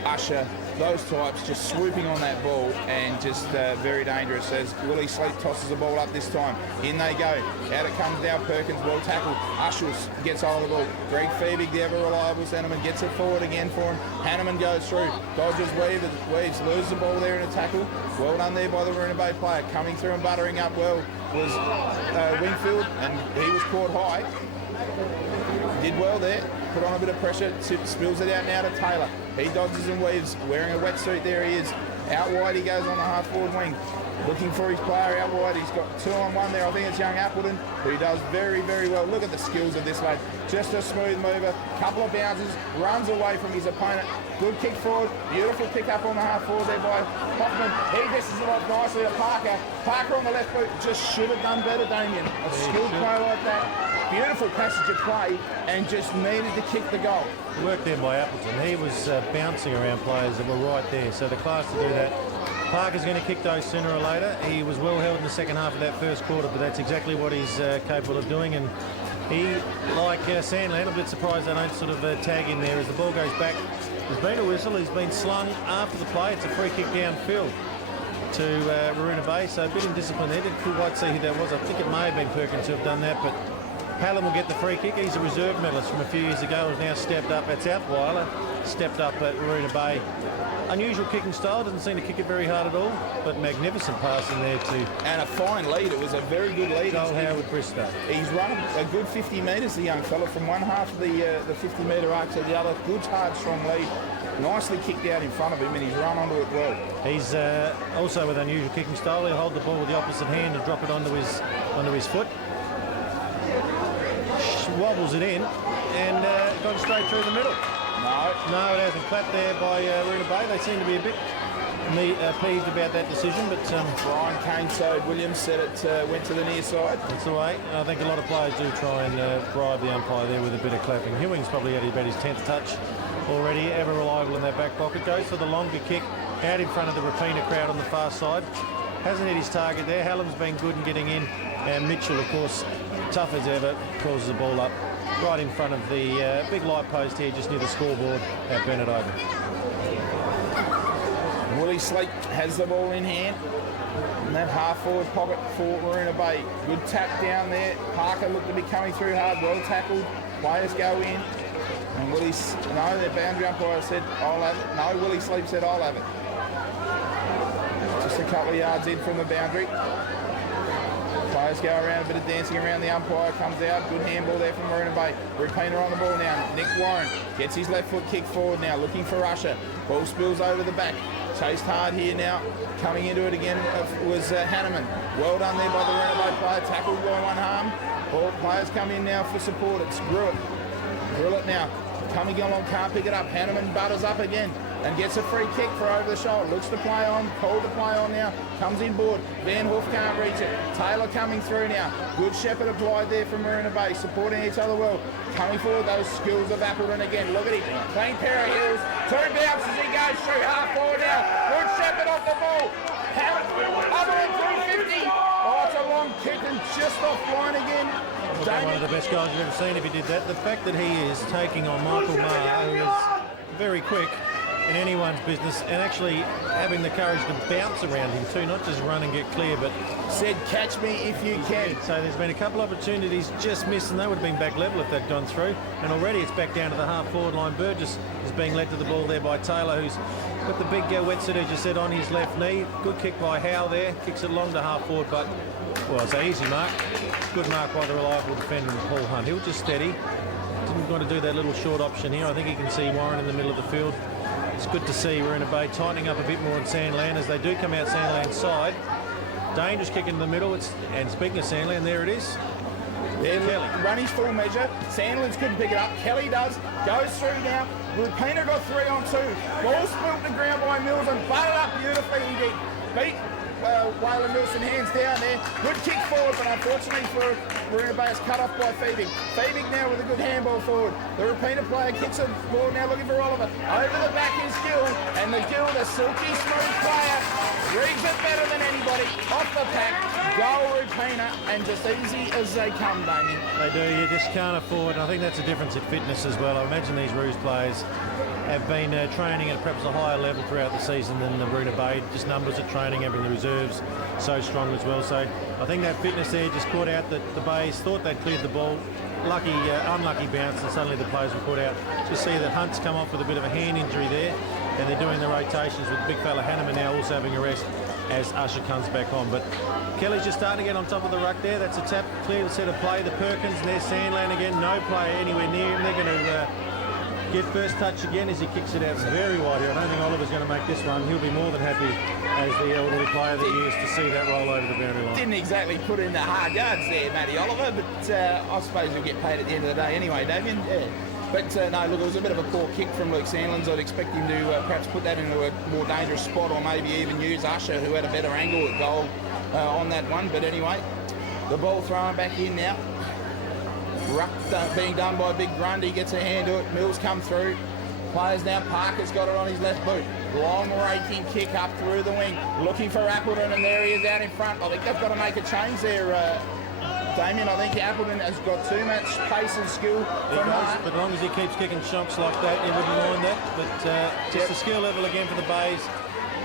Usher, those types just swooping on that ball and just very dangerous as Willie Sleep tosses the ball up this time. In they go. Out it comes now. Perkins, well tackled. Usher gets hold of the ball. Greg Feebig, the ever reliable centreman, gets it forward again for him. Hanneman goes through. Dodges, weaves, loses the ball there in a tackle. Well done there by the Weeroona Bay player. Coming through and buttering up well was Wingfield, and he was caught high. Did well there, put on a bit of pressure, spills it out now to Taylor. He dodges and weaves, wearing a wetsuit, there he is. Out wide he goes on the half-forward wing, looking for his player out wide. He's got 2-on-1 there, I think it's young Appleton, who does very, very well. Look at the skills of this lad. Just a smooth mover, couple of bounces, runs away from his opponent. Good kick forward, beautiful pick up on the half-forward there by Hoffman. He dishes it off nicely to Parker. Parker on the left boot, just should have done better, Damien. A skilled play like that. Beautiful passage of play, and just needed to kick the goal. Work there by Appleton. He was bouncing around players that were right there, so the class to do that. Parker's going to kick those sooner or later. He was well held in the second half of that first quarter, but that's exactly what he's capable of doing. And he, like Sandland, I'm a bit surprised they don't sort of tag him there as the ball goes back. There's been a whistle. He's been slung after the play. It's a free kick downfield to Weeroona Bay, so a bit in discipline there. Didn't quite see who that was. I think it may have been Perkins who have done that, but Hallam will get the free kick. He's a reserve medalist from a few years ago. Has now stepped up. That's out. WHYALLA stepped up at Weeroona Bay. Unusual kicking style. Doesn't seem to kick it very hard at all, but magnificent passing there too. And a fine lead. It was a very good lead. Joel Howard Bristow. He's run a good 50 metres, the young fella, from one half of the 50-metre arc to the other. Good, hard, strong lead. Nicely kicked out in front of him, and he's run onto it well. He's also with unusual kicking style. He'll hold the ball with the opposite hand and drop it onto his foot. Wobbles it in and gone straight through the middle. No, it hasn't. Clapped there by Weeroona Bay. They seem to be a bit peeved about that decision, but Brian Kane sewed. Williams said it went to the near side. That's the way. I think a lot of players do try and bribe the umpire there with a bit of clapping. Hewing's probably had about his 10th touch already. Ever reliable in that back pocket. Goes for the longer kick out in front of the Roopena crowd on the far side. Hasn't hit his target there. Hallam's been good in getting in, and Mitchell, of course, tough as ever, causes the ball up right in front of the big light post here, just near the scoreboard at Bennett Oval. Willie Sleep has the ball in hand. In that half-forward pocket for Weeroona Bay. Good tap down there. Parker looked to be coming through hard. Well tackled. Players go in. And Willie... No, the boundary umpire said, I'll have it. No, Willie Sleep said, I'll have it. Just a couple of yards in from the boundary. Players go around, a bit of dancing around the umpire, comes out, good handball there from Weeroona Bay. Roopena on the ball now. Nick Warren gets his left foot kick forward now, looking for Usher. Ball spills over the back. Chased hard here now. Coming into it again was Hanneman. Well done there by the Weeroona Bay player, tackled by one arm. All players come in now for support. It's Gruitt. Gruitt now. Coming along, can't pick it up. Hanneman butters up again and gets a free kick for over the shoulder. Looks to play on, called to play on now. Comes in board. Van Hoof can't reach it. Taylor coming through now. Good shepherd applied there from Weeroona Bay, supporting each other well. Coming forward, those skills of Appleton again. Look at him. Playing pair of heels. Two bounces, he goes through half forward now. Good shepherd off the ball. Other end through 50. Oh, it's a long kick and just offline again. One of the best guys you've ever seen if he did that. The fact that he is taking on Michael Maher, who is very quick, in anyone's business, and actually having the courage to bounce around him too, not just run and get clear, but said, catch me if you can. so there's been a couple of opportunities just missed, and they would have been back level if they'd gone through. And already it's back down to the half-forward line. Burgess is being led to the ball there by Taylor, who's got the big wetsuit, as you said, on his left knee. Good kick by Howe there. Kicks it long to half-forward, but, well, it's an easy mark. Good mark by the reliable defender, Paul Hunt. He'll just steady. Didn't want to do that little short option here. I think he can see Warren in the middle of the field. It's good to see Weeroona Bay tightening up a bit more in Sandland as they do come out Sandland's side. Dangerous kick into the middle. And speaking of Sandland, there it is. Yeah, Kelly. Run his full measure. Sandlands couldn't pick it up. Kelly does. Goes through now. Roopena got 3 on 2. Ball spilt the ground by Mills and butted up beautifully. He did. Beat Waylon Wilson hands down there. Good kick forward, but unfortunately for Weeroona Bay, it's cut off by Phoebe. Phoebe now with a good handball forward. The Roopena player kicks the ball now looking for Oliver. Over the back is Gill, and the Gill, the silky smooth player, reads it better than anybody. Off the pack, goal Roopena, and just easy as they come, Damien. They do, you just can't afford, and I think that's a difference in fitness as well. I imagine these Roos players have been training at perhaps a higher level throughout the season than the Weeroona Bay. Just numbers of training, having the reserves so strong as well. So I think that fitness there just caught out that the Bays thought they'd cleared the ball. Lucky, unlucky bounce, and suddenly the players were caught out. Just see that Hunt's come off with a bit of a hand injury there, and they're doing the rotations with big fella Hanneman now also having a rest as Usher comes back on. But Kelly's just starting to get on top of the ruck there. That's a tap, clear set of play. The Perkins, and there's Sandland again. No player anywhere near him. They're going to get first touch again as he kicks it out very wide here. I don't think Oliver's going to make this one. He'll be more than happy as the elderly player that he is to see that roll over the boundary line. Didn't exactly put in the hard yards there, Matty Oliver, but I suppose he'll get paid at the end of the day anyway, Damien. Yeah. But no, look, it was a bit of a poor kick from Luke Sandlands. I'd expect him to perhaps put that into a more dangerous spot, or maybe even use Usher, who had a better angle at goal on that one. But anyway, the ball thrown back in now. Ruck being done by Big Grundy, gets a hand to it. Mills come through. Players now. Parker's got it on his left boot. Long raking kick up through the wing. Looking for Appleton, and there he is out in front. I think they've got to make a change there, Damien. I think Appleton has got too much pace and skill. But as long as he keeps kicking shots like that, you wouldn't mind that. But just the skill level again for the Bays.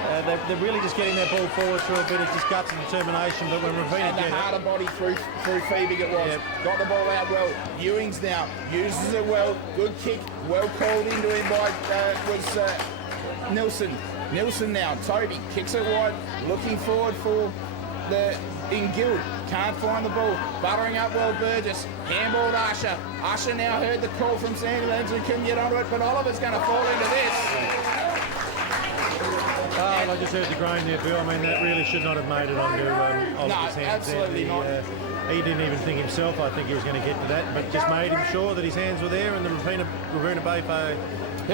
They're really just getting their ball forward through a bit of just guts and determination, but when Roopena and the harder body through Phoebe it was. Yep. Got the ball out well. Ewings now uses it well. Good kick. Well called into him by Nilsson. Nilsson now. Toby kicks it wide. Looking forward for the Gill. Can't find the ball. Buttering up well Burgess. Handball to Usher. Usher now heard the call from Sandlands and couldn't get onto it, but Oliver's going to fall into this. I just heard the groan there, Bill. I mean, that really should not have made it onto Oliver's hands. No, absolutely not. He didn't even think himself, I think he was going to get to that, but just made him sure that his hands were there, and the Weeroona Bay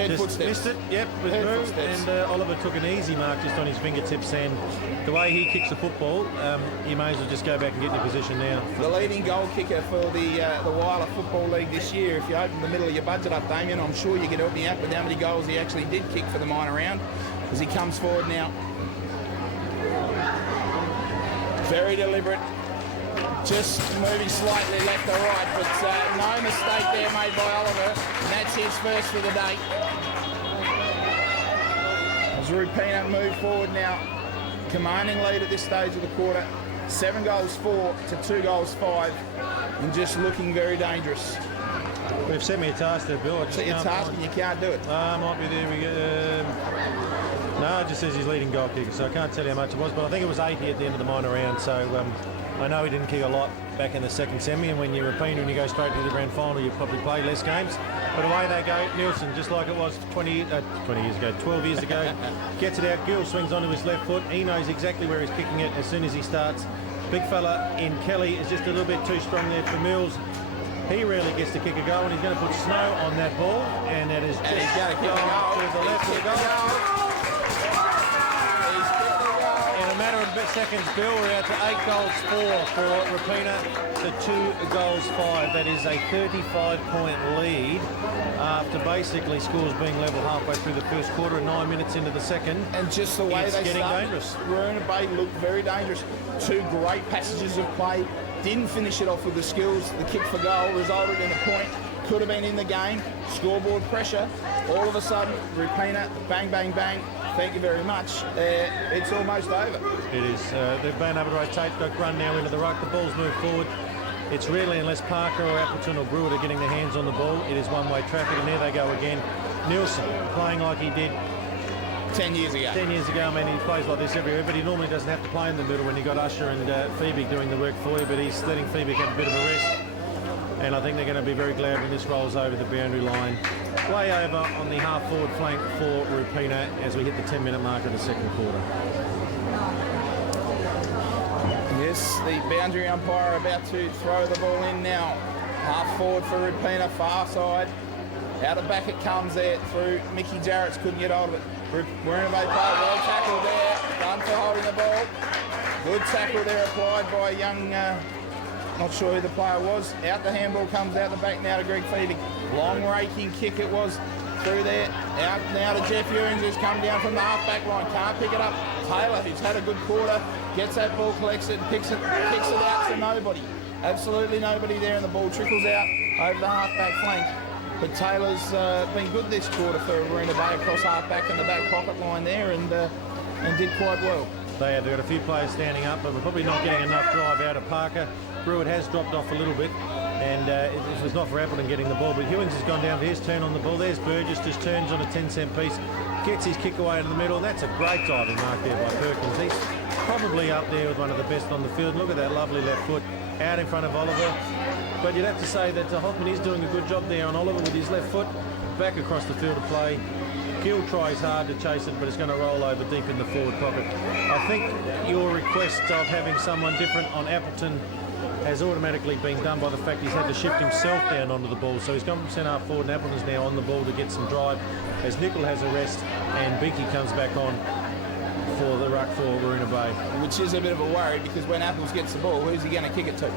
just missed it. Yep, with moved, and Oliver took an easy mark just on his fingertips, and the way he kicks the football, you may as well just go back and get in your position now. The leading goal kicker for the WHYALLA Football League this year. If you open the middle of your budget up, Damien, I'm sure you can help me out with how many goals he actually did kick for the minor round. As he comes forward now. Very deliberate. Just moving slightly left or right, but no mistake there made by Oliver. And that's his first for the day. As Roopena move forward now. Commanding lead at this stage of the quarter. 7 goals 4 to 2 goals 5. And just looking very dangerous. They've set me a task there, Bill. Set you a task and you can't do it. Might be there. We go. No, it just says he's leading goal kicker, so I can't tell you how much it was, but I think it was 80 at the end of the minor round, so I know he didn't kick a lot back in the second semi, and when you're Roopena and you go straight to the grand final, you probably play less games. But away they go. Nilsson, just like it was 12 years ago, gets it out. Gill swings onto his left foot. He knows exactly where he's kicking it as soon as he starts. Big fella in Kelly is just a little bit too strong there for Mills. He rarely gets to kick a goal, and he's going to put snow on that ball, and that is just going to the left of the goal. In a matter of seconds, Bill, we're out to 8 goals 4 for Roopena to 2 goals 5. That is a 35-point lead after basically scores being level halfway through the first quarter and 9 minutes into the second. And just the way they getting started, dangerous. Weeroona Bay looked very dangerous. 2 great passages of play. Didn't finish it off with the skills. The kick for goal resulted in a point. could have been in the game. Scoreboard pressure. All of a sudden, Roopena, bang, bang, bang. Thank you very much. It's almost over. It is. They've been able to rotate. Got run now into the ruck. The ball's moved forward. It's really, unless Parker or Appleton or Brewer are getting their hands on the ball, it is one-way traffic, and there they go again. Nielsen playing like he did 10 years ago. 10 years ago. I mean, he plays like this everywhere, but he normally doesn't have to play in the middle when you got Usher and Phoebe doing the work for you, but he's letting Phoebe have a bit of a rest. And I think they're going to be very glad when this rolls over the boundary line. Way over on the half-forward flank for Roopena as we hit the 10-minute mark of the second quarter. Yes, the boundary umpire about to throw the ball in now. Half-forward for Roopena, far side. Out of back it comes there through Mickey Jarrett's, couldn't get hold of it. Weeroona play, well tackled there, done for holding the ball. Good tackle there applied by a young, not sure who the player was. Out the handball comes out the back now to Greg Phoebe. Long raking kick it was through there. Out now to Jeff Ewings, who's come down from the half-back line. Can't pick it up. Taylor, who's had a good quarter, gets that ball, collects it, and kicks it out to nobody. Absolutely nobody there, and the ball trickles out over the half-back flank. But Taylor's been good this quarter for Weeroona Bay across half-back and the back pocket line there, and did quite well. They have got a few players standing up, but we're probably not getting enough drive out of Parker. Brewitt has dropped off a little bit, and it was not for Appleton getting the ball, but Ewings has gone down for his turn on the ball. There's Burgess, just turns on a 10-cent piece, gets his kick away in the middle. That's a great diving mark there by Perkins. He's probably up there with one of the best on the field. Look at that lovely left foot out in front of Oliver. But you'd have to say that Hoffman is doing a good job there on Oliver with his left foot back across the field of play. Gill tries hard to chase it, but it's going to roll over deep in the forward pocket. I think your request of having someone different on Appleton has automatically been done by the fact he's had to shift himself down onto the ball. So he's gone from centre half forward, and Appleton's now on the ball to get some drive as Nickel has a rest and Binky comes back on for the ruck for Weeroona Bay. Which is a bit of a worry, because when Apples gets the ball, who's he going to kick it to?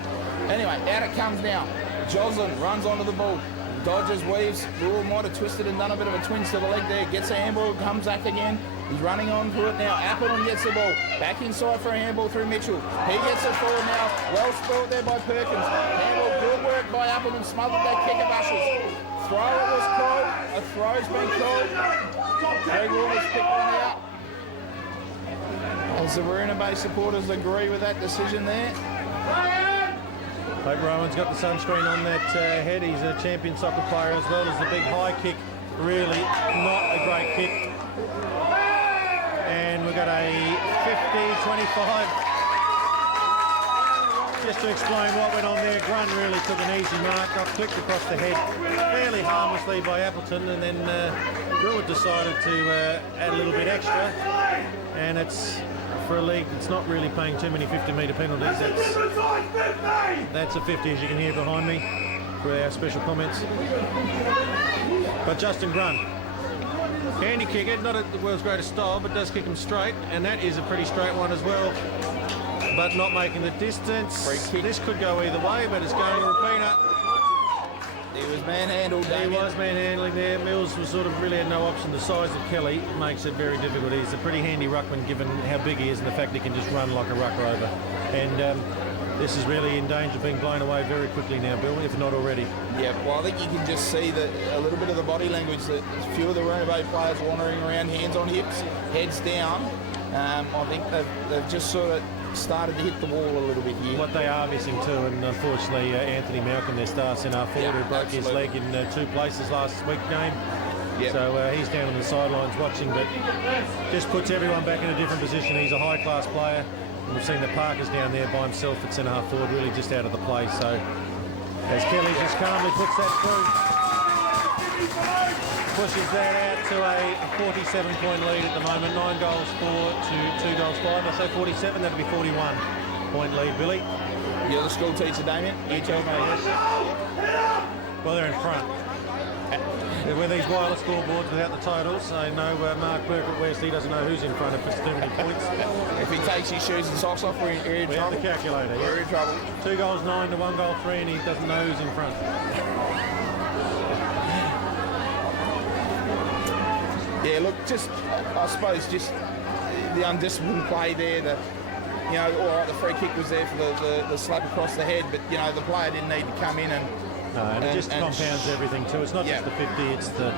Anyway, out it comes now. Joslin runs onto the ball. Dodges, weaves. Rule might have twisted and done a bit of a twinge to the leg there. Gets a handball, comes back again. He's running on to it now. Appleton gets the ball. Back inside for a handball through Mitchell. He gets it forward now. Well spelled there by Perkins. Handball, good work by Appleton. Smothered that kick of Usher's. Throw was called. A throw's been called. Greg Wilmer's picked one out. As the Weeroona Bay supporters agree with that decision there. Hope Rowan's got the sunscreen on that head. He's a champion soccer player as well. As the big high kick, really not a great kick. And we've got a 50-25. Just to explain what went on there, Grun really took an easy mark, got clipped across the head fairly harmlessly by Appleton, and then Brewitt decided to add a little bit extra. And it's, for a league that's not really paying too many 50-metre penalties, that's a 50, as you can hear behind me, for our special comments. But Justin Grun, handy kicker, not at the world's greatest style, but does kick him straight, and that is a pretty straight one as well, but not making the distance. This could go either way, but it's going to Roopena. He was manhandled. He was manhandling there. Mills was sort of really had no option. The size of Kelly makes it very difficult. He's a pretty handy ruckman given how big he is and the fact he can just run like a rucker over. And this is really in danger of being blown away very quickly now, Bill, if not already. Yeah, well, I think you can just see that a little bit of the body language, that a few of the Weeroona Bay players wandering around, hands on hips, heads down. I think they've just sort of started to hit the wall a little bit here. What they are missing too, and unfortunately Anthony Malcolm, their star centre forward, who broke his leg in 2 places last week's game. Yep. So he's down on the sidelines watching, but just puts everyone back in a different position. He's a high-class player. And we've seen that Parker's down there by himself at centre half forward, really just out of the play. So as Kelly just calmly puts that through, pushes that out to a 47-point lead at the moment. 9 goals 4 to 2 goals 5. I say 47, that'll be 41-point lead, Billy. You're the school teacher, Damien. You tell me. Well, they're in front. With these wireless scoreboards without the totals, I know Mark Burke at West, he doesn't know who's in front if it's too many points. If he takes his shoes and socks off, we're in We trouble. have the calculator. We're in trouble. 2 goals 9 to 1 goal 3, and he doesn't know who's in front. Yeah, look, just, I suppose, just the undisciplined play there, all right, the free kick was there for the slap across the head, but, the player didn't need to come in and And it just compounds everything too. It's not just the 50, it's the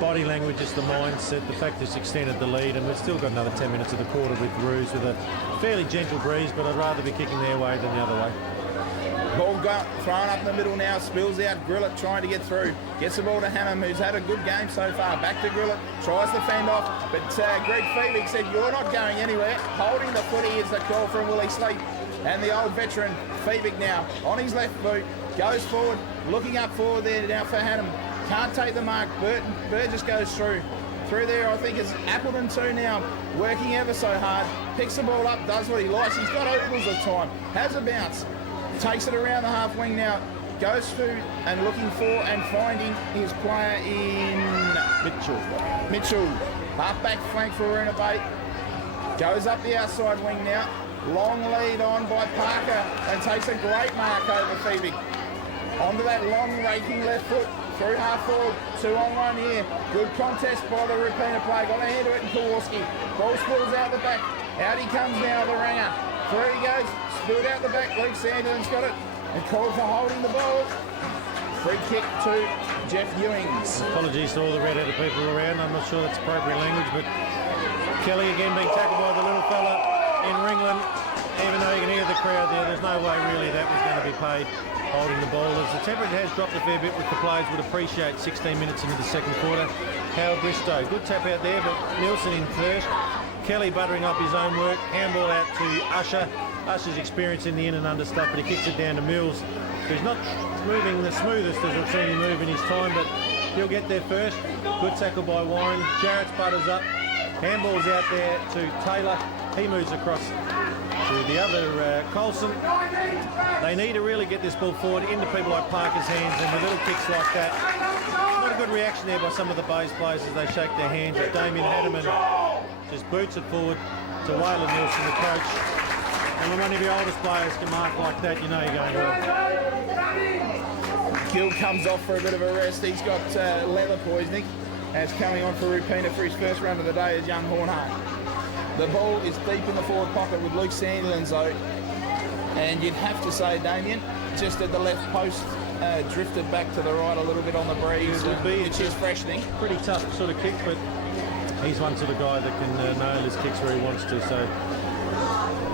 body language, it's the mindset, the fact it's extended the lead, and we've still got another 10 minutes of the quarter with Roos with a fairly gentle breeze, but I'd rather be kicking their way than the other way. Ball thrown up in the middle now, spills out, Grillet trying to get through. Gets the ball to Hannum, who's had a good game so far. Back to Grillet, tries to fend off, but Greg Feebig said, you're not going anywhere. Holding the footy is the call from Willie Sleep. And the old veteran, Feebig now, on his left boot, goes forward, looking up forward there now for Hannum. Can't take the mark, Burgess goes through. Through there, I think it's Appleton too now, working ever so hard. Picks the ball up, does what he likes. He's got openers of time, has a bounce. Takes it around the half wing now, goes through and looking for and finding his player in Mitchell. Half back flank for Weeroona Bay. Goes up the outside wing now. Long lead on by Parker and takes a great mark over Feebig. Onto that long raking left foot. Through half forward, 2-on-1 here. Good contest by the Roopena play. Got a hand to it and Kowalski. Ball spills out the back. Out he comes now, the ringer. Through he goes. Spilled out the back. Luke Sandilands got it. And called for holding the ball. Free kick to Jeff Ewings. Apologies to all the red-headed people around. I'm not sure that's appropriate language, but Kelly again being tackled by the little fella in Ringland. Even though you can hear the crowd there, there's no way really that was going to be paid. Holding the ball as the temperature has dropped a fair bit, which the players would appreciate 16 minutes into the second quarter. Howard Bristow, good tap out there, but Nielsen in first. Kelly buttering up his own work. Handball out to Usher. Usher's experience in the in and under stuff, but he kicks it down to Mills, who's not moving the smoothest as we've seen him move in his time, but he'll get there first. Good tackle by Warren. Jarrett's butters up. Handball's out there to Taylor. He moves across to the other Colson. They need to really get this ball forward into people like Parker's hands, and with little kicks like that. Not a good reaction there by some of the base players as they shake their hands. But Damien Hadderman just boots it forward to Waylon Nielsen, the coach. And when one of your oldest players can mark like that, you know you're going well. Gill comes off for a bit of a rest. He's got leather poisoning. As coming on for Roopena for his first run of the day is young Hornhart. The ball is deep in the forward pocket with Luke Sandilands though. And you'd have to say, Damien, just at the left post, drifted back to the right a little bit on the breeze, which is freshening. Pretty tough sort of kick, but he's one sort of guy that can nail his kicks where he wants to. So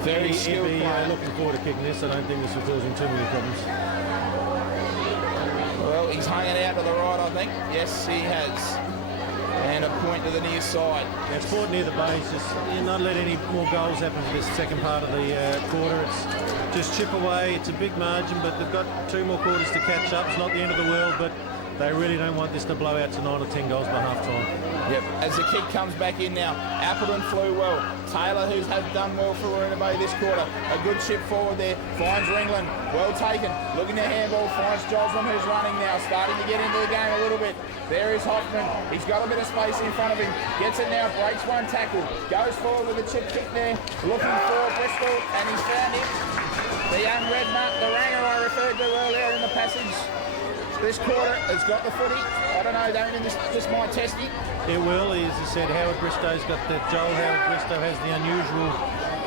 very skilled he'll be player. looking forward to kicking this. I don't think this will cause him too many problems. Well, he's hanging out to the right, I think. Yes, he has. And a point to the near side. Yeah, it's fought near the base. Just not let any more goals happen for this second part of the quarter. It's just chip away. It's a big margin, but they've got 2 more quarters to catch up. It's not the end of the world, but they really don't want this to blow out to 9 or 10 goals by half-time. Yep, as the kick comes back in now, Appleton flew well. Taylor, who's done well for Weeroona Bay this quarter, a good chip forward there, finds Ringland, well taken, looking to handball, finds Joslin, who's running now, starting to get into the game a little bit. There is Hoffman, he's got a bit of space in front of him, gets it now, breaks one tackle, goes forward with a chip kick there, looking for Bristol, and he's found him. The young red nut, the ranger I referred to earlier in the passage. This quarter has got the footy. I don't know, Damien, this might test him. It will. As I said, Howard Bristow's got that. Joel Howard Bristow has the unusual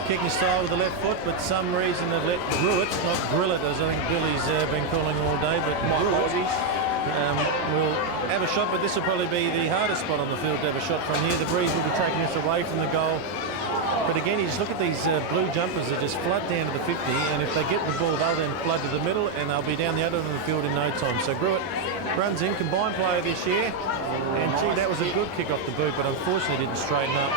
kicking style with the left foot, but some reason they've let Gruitt, not Grillet, as I think Billy's been calling all day, but Gruitt will have a shot, but this will probably be the hardest spot on the field to have a shot from here. The breeze will be taking us away from the goal. But again, you just look at these blue jumpers that just flood down to the 50, and if they get the ball, they'll then flood to the middle, and they'll be down the other end of the field in no time. So Gruitt runs in, combined player this year, and gee, that was a good kick off the boot, but unfortunately didn't straighten up.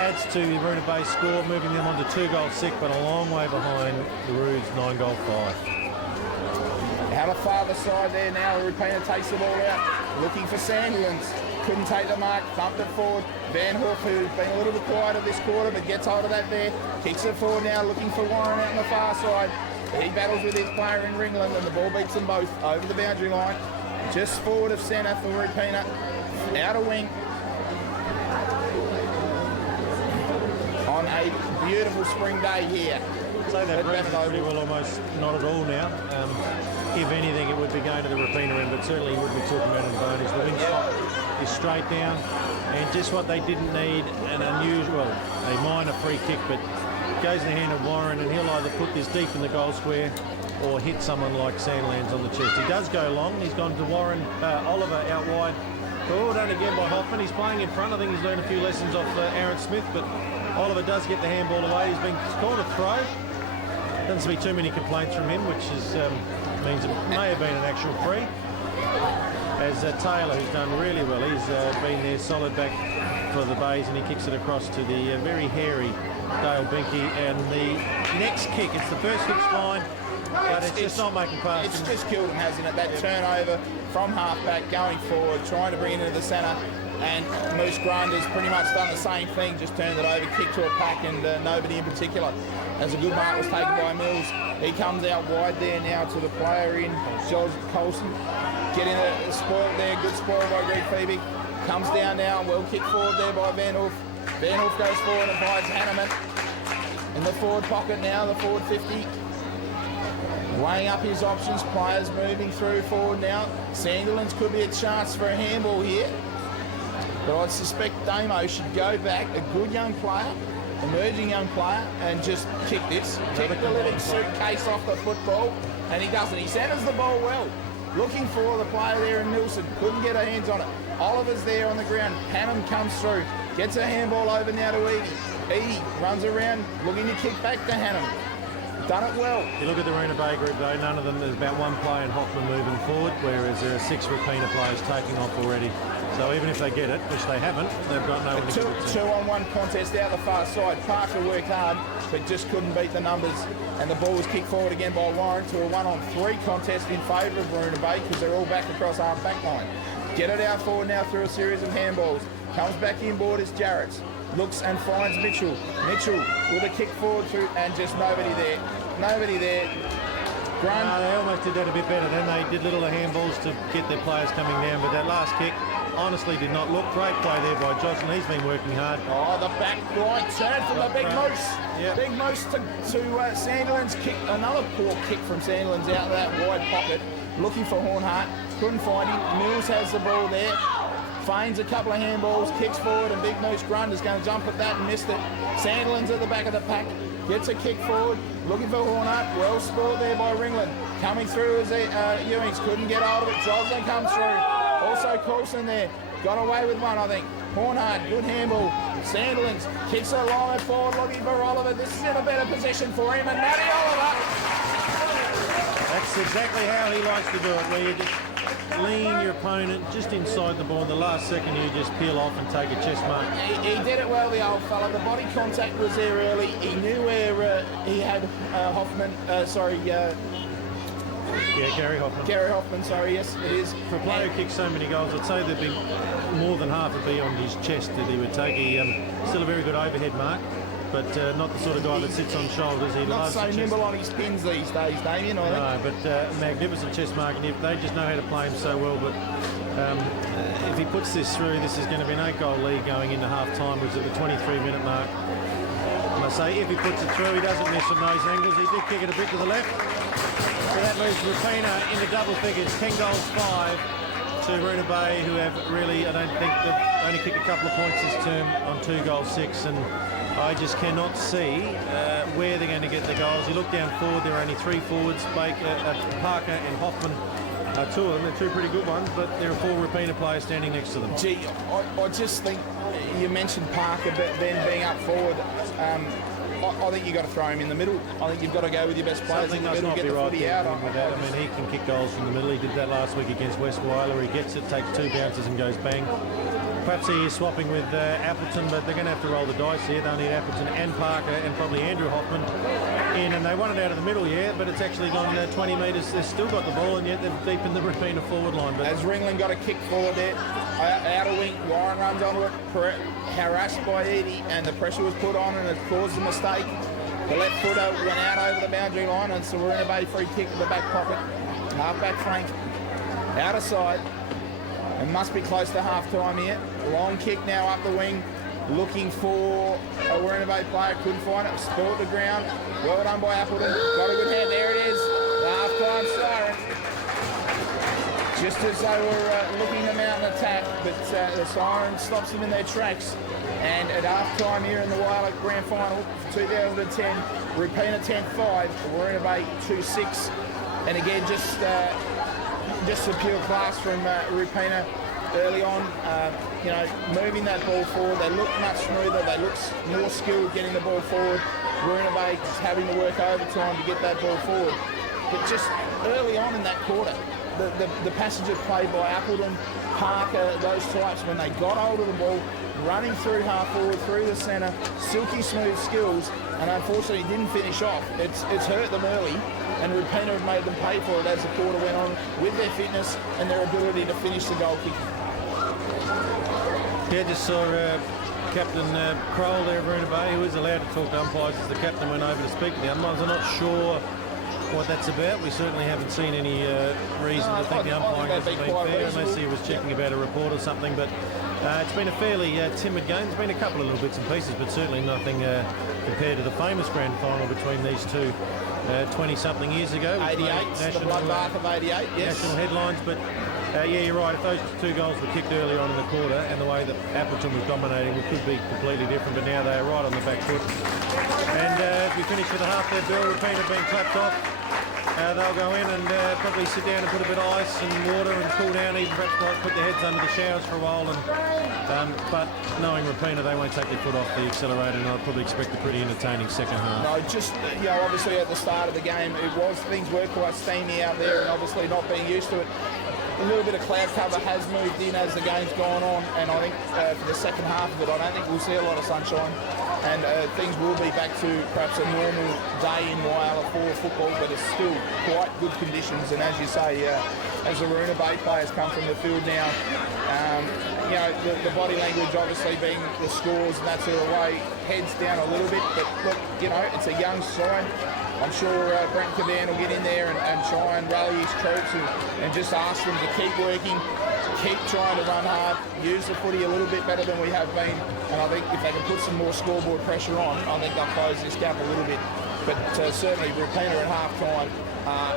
Adds to the Weeroona Bay score, moving them on to 2 goals sick, but a long way behind the Roos 9-goal 5. Out of farther side there now, Roopena takes the ball out, looking for Sandilands. Couldn't take the mark, thumped it forward. Van Hoof, who's been a little bit quieter this quarter, but gets hold of that there. Kicks it forward now, looking for Warren out on the far side. He battles with his player in Ringland, and the ball beats them both over the boundary line. Just forward of centre for Roopena. Outer wing. On a beautiful spring day here. So that breaks pretty well, almost not at all now. If anything, it would be going to the Roopena end, but certainly he wouldn't be talking about an advantage. The wing spot is straight down, and just what they didn't need, an unusual, a minor free kick, but goes in the hand of Warren, and he'll either put this deep in the goal square or hit someone like Sandlands on the chest. He does go long. He's gone to Warren Oliver out wide. Oh, done again by Hoffman. He's playing in front. I think he's learned a few lessons off Aaron Smith, but Oliver does get the handball away. He's been called a throw. Doesn't seem to be too many complaints from him, which is, means it may have been an actual free. As Taylor, who's done really well, he's been there solid back for the Bays, and he kicks it across to the very hairy Dale Binky. And the next kick, it's the first kick's fine, but it's just not making past It's him. just killed him, hasn't it? That turnover from half-back going forward, trying to bring it into the centre. And Moose Grunder's pretty much done the same thing, just turned it over, kicked to a pack, and nobody in particular. As a good mark was taken by Mills. He comes out wide there now to the player in Josh Colson. Getting a spoil there, good spoil by Greg Phoebe. Comes down now, well kicked forward there by Van Hoof. Van Hoof goes forward and finds Hanneman in the forward pocket now, the forward 50. Weighing up his options, players moving through forward now. Sandilands could be a chance for a handball here. But I'd suspect Damo should go back, a good young player, emerging young player, and just kick this. Kick the living suitcase off the football, and he doesn't. He centres the ball well. Looking for the player there in Nilsson. Couldn't get her hands on it. Oliver's there on the ground. Hannum comes through. Gets a handball over now to Edie. Edie runs around, looking to kick back to Hannum. Done it well. You look at the Roopena Bay group though, none of them, there's about one player in Hoffman moving forward, whereas there are 6 Roopena players taking off already. So even if they get it, which they haven't, they've got no one to give it to. 2-on-1 contest out the far side. Parker worked hard, but just couldn't beat the numbers. And the ball was kicked forward again by Warren to a 1-on-3 contest in favour of Weeroona Bay, because they're all back across our back line. Get it out forward now through a series of handballs. Comes back inboard as Jarrett's. Looks and finds Mitchell. Mitchell with a kick forward through, and just nobody there. Nobody there. Grund. No, they almost did that a bit better. Then they did little handballs to get their players coming down, but that last kick honestly did not look. Great play there by Jocelyn. He's been working hard. Oh, the back right turn from the big moose. Yep. Big moose to Sandilands. Kick. Another poor kick from Sandilands out of that wide pocket. Looking for Hornhart. Couldn't find him. Mills has the ball there. Feigns a couple of handballs, kicks forward, and Big Moose Grund is going to jump at that and missed it. Sandilands at the back of the pack. Gets a kick forward. Looking for Hornhart. Well spoiled there by Ringland. Coming through as Ewings. Couldn't get hold of it. Joslin comes through. Also Coulson there. Got away with one, I think. Hornhart, good handball. Sandilands kicks a line forward, looking for Oliver. This is in a better position for him, and Matty Oliver. That's exactly how he likes to do it, where you just lean your opponent just inside the ball. In the last second, you just peel off and take a chest mark. He did it well, the old fella. The body contact was there early. He knew where he had Hoffman, Gary Hoffman. Gary Hoffman, sorry, yes, it is. For a player who kicks so many goals, I'd say there'd be more than half would be on his chest that he would take. He still a very good overhead mark, but not the sort of guy that sits on shoulders. He Not loves so the chest. nimble on his pins these days, Damien, I think. No, but magnificent chest mark, and they just know how to play him so well. But if he puts this through, this is going to be an 8-goal lead going into half-time, which is at the 23-minute mark. And I say, if he puts it through, he doesn't miss from those angles. He did kick it a bit to the left. So that moves Roopena into double figures, 10 goals, 5 to Weeroona Bay, who have really, I don't think, they've only kicked a couple of points this term on 2 goals, 6, and I just cannot see where they're going to get the goals. You look down forward, there are only 3 forwards, Parker and Hoffman. 2 of them, they're 2 pretty good ones, but there are 4 Roopena players standing next to them. Gee, I just think you mentioned Parker then being up forward. I think you've got to throw him in the middle. I think you've got to go with your best players in the middle, get the footy out on that. I mean, he can kick goals from the middle. He did that last week against WHYALLA. He gets it, takes 2 bounces and goes bang. Perhaps he is swapping with Appleton, but they're going to have to roll the dice here. They'll need Appleton and Parker and probably Andrew Hoffman in, and they want it out of the middle, yeah, but it's actually gone 20 metres. They've still got the ball, and yet they've deepened the Roopena forward line. But as Ringland got a kick forward there, out of wing, Warren runs onto it, harassed by Edie, and the pressure was put on, and it caused a mistake. The left footer went out over the boundary line, and so we're in a Bay free kick in the back pocket. Half-back flank, out of sight. It must be close to half-time here. Long kick now up the wing, looking for a Weeroona Bay player. Couldn't find it. Spoiled the ground. Well done by Appleton. Got a good head. There it is. The half-time siren. Just as they were looking to mount an attack, but the siren stops them in their tracks. And at half-time here in the WHYALLA Grand Final 2010, Roopena 10-5, Weeroona Bay 2-6. And again, just a pure class from Roopena early on. You know, moving that ball forward. They look much smoother. They look more skilled getting the ball forward. Weeroona Bay just having to work overtime to get that ball forward. But just early on in that quarter, the passage of play by Appleton, Parker, those types, when they got hold of the ball, running through half forward, through the centre, silky smooth skills, and unfortunately didn't finish off. It's hurt them early, and Roopena have made them pay for it as the quarter went on with their fitness and their ability to finish the goal kick. Yeah, just saw Captain Kroll there of Weeroona Bay, who is allowed to talk to umpires as the captain went over to speak to the umpires. I'm not sure what that's about. We certainly haven't seen any reason to think the umpiring hasn't been fair, unless he was checking about a report or something. But it's been a fairly timid game. There's been a couple of little bits and pieces, but certainly nothing compared to the famous grand final between these two 20-something years ago. 88, the bloodbath of 88, yes. National headlines, but yeah, you're right. If those two goals were kicked early on in the quarter and the way that Appleton was dominating, it could be completely different, but now they are right on the back foot. And as we finish with a half there, Bill, Roopena being clapped off. They'll go in and probably sit down and put a bit of ice and water and cool down, even perhaps might put their heads under the showers for a while. And but knowing Roopena, they won't take their foot off the accelerator, and I'd probably expect a pretty entertaining second half. No, just, you know, obviously at the start of the game, things were quite steamy out there, and obviously not being used to it. A little bit of cloud cover has moved in as the game's gone on, and I think for the second half of it, I don't think we'll see a lot of sunshine, and things will be back to perhaps a normal day in WHYALLA for football, but it's still quite good conditions. And as you say, as the Weeroona Bay players come from the field now, you know, the body language obviously being the scores and that sort of way, heads down a little bit, but look, you know, it's a young side. I'm sure Brent Cavan will get in there and try and rally his troops and just ask them to keep working, keep trying to run hard, use the footy a little bit better than we have been. And I think if they can put some more scoreboard pressure on, I think they'll close this gap a little bit. But certainly Roopena at half-time are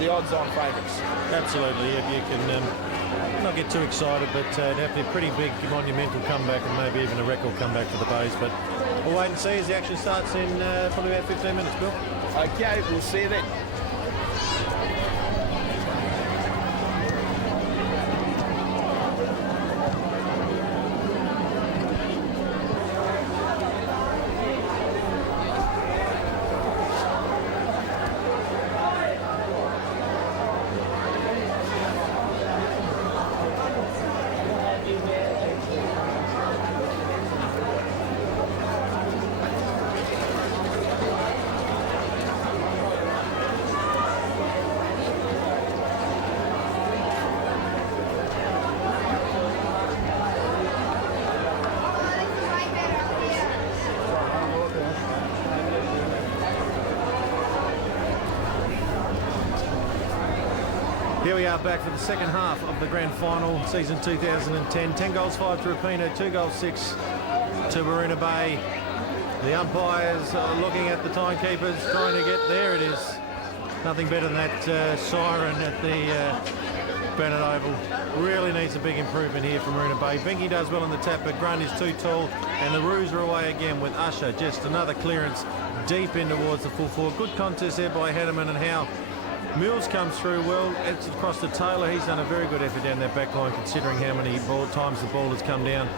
the odds-on favourites. Absolutely, yeah, you can not get too excited, but it'd have to be a pretty big monumental comeback and maybe even a record comeback for the Bays. But we'll wait and see as the action starts in probably about 15 minutes, Bill. Okay, we'll see you then. Here we are back for the second half of the grand final, season 2010. 10 goals, 5 to Roopena, 2 goals, 6 to Weeroona Bay. The umpires are looking at the timekeepers, trying to get there. It is nothing better than that siren at the Bennett Oval. Really needs a big improvement here from Weeroona Bay. Binky does well on the tap, but Grunt is too tall, and the Roos are away again with Usher. Just another clearance deep in towards the full forward. Good contest there by Henneman and Howe. Mills comes through well. It's across to Taylor. He's done a very good effort down that back line, considering how many times the ball has come down.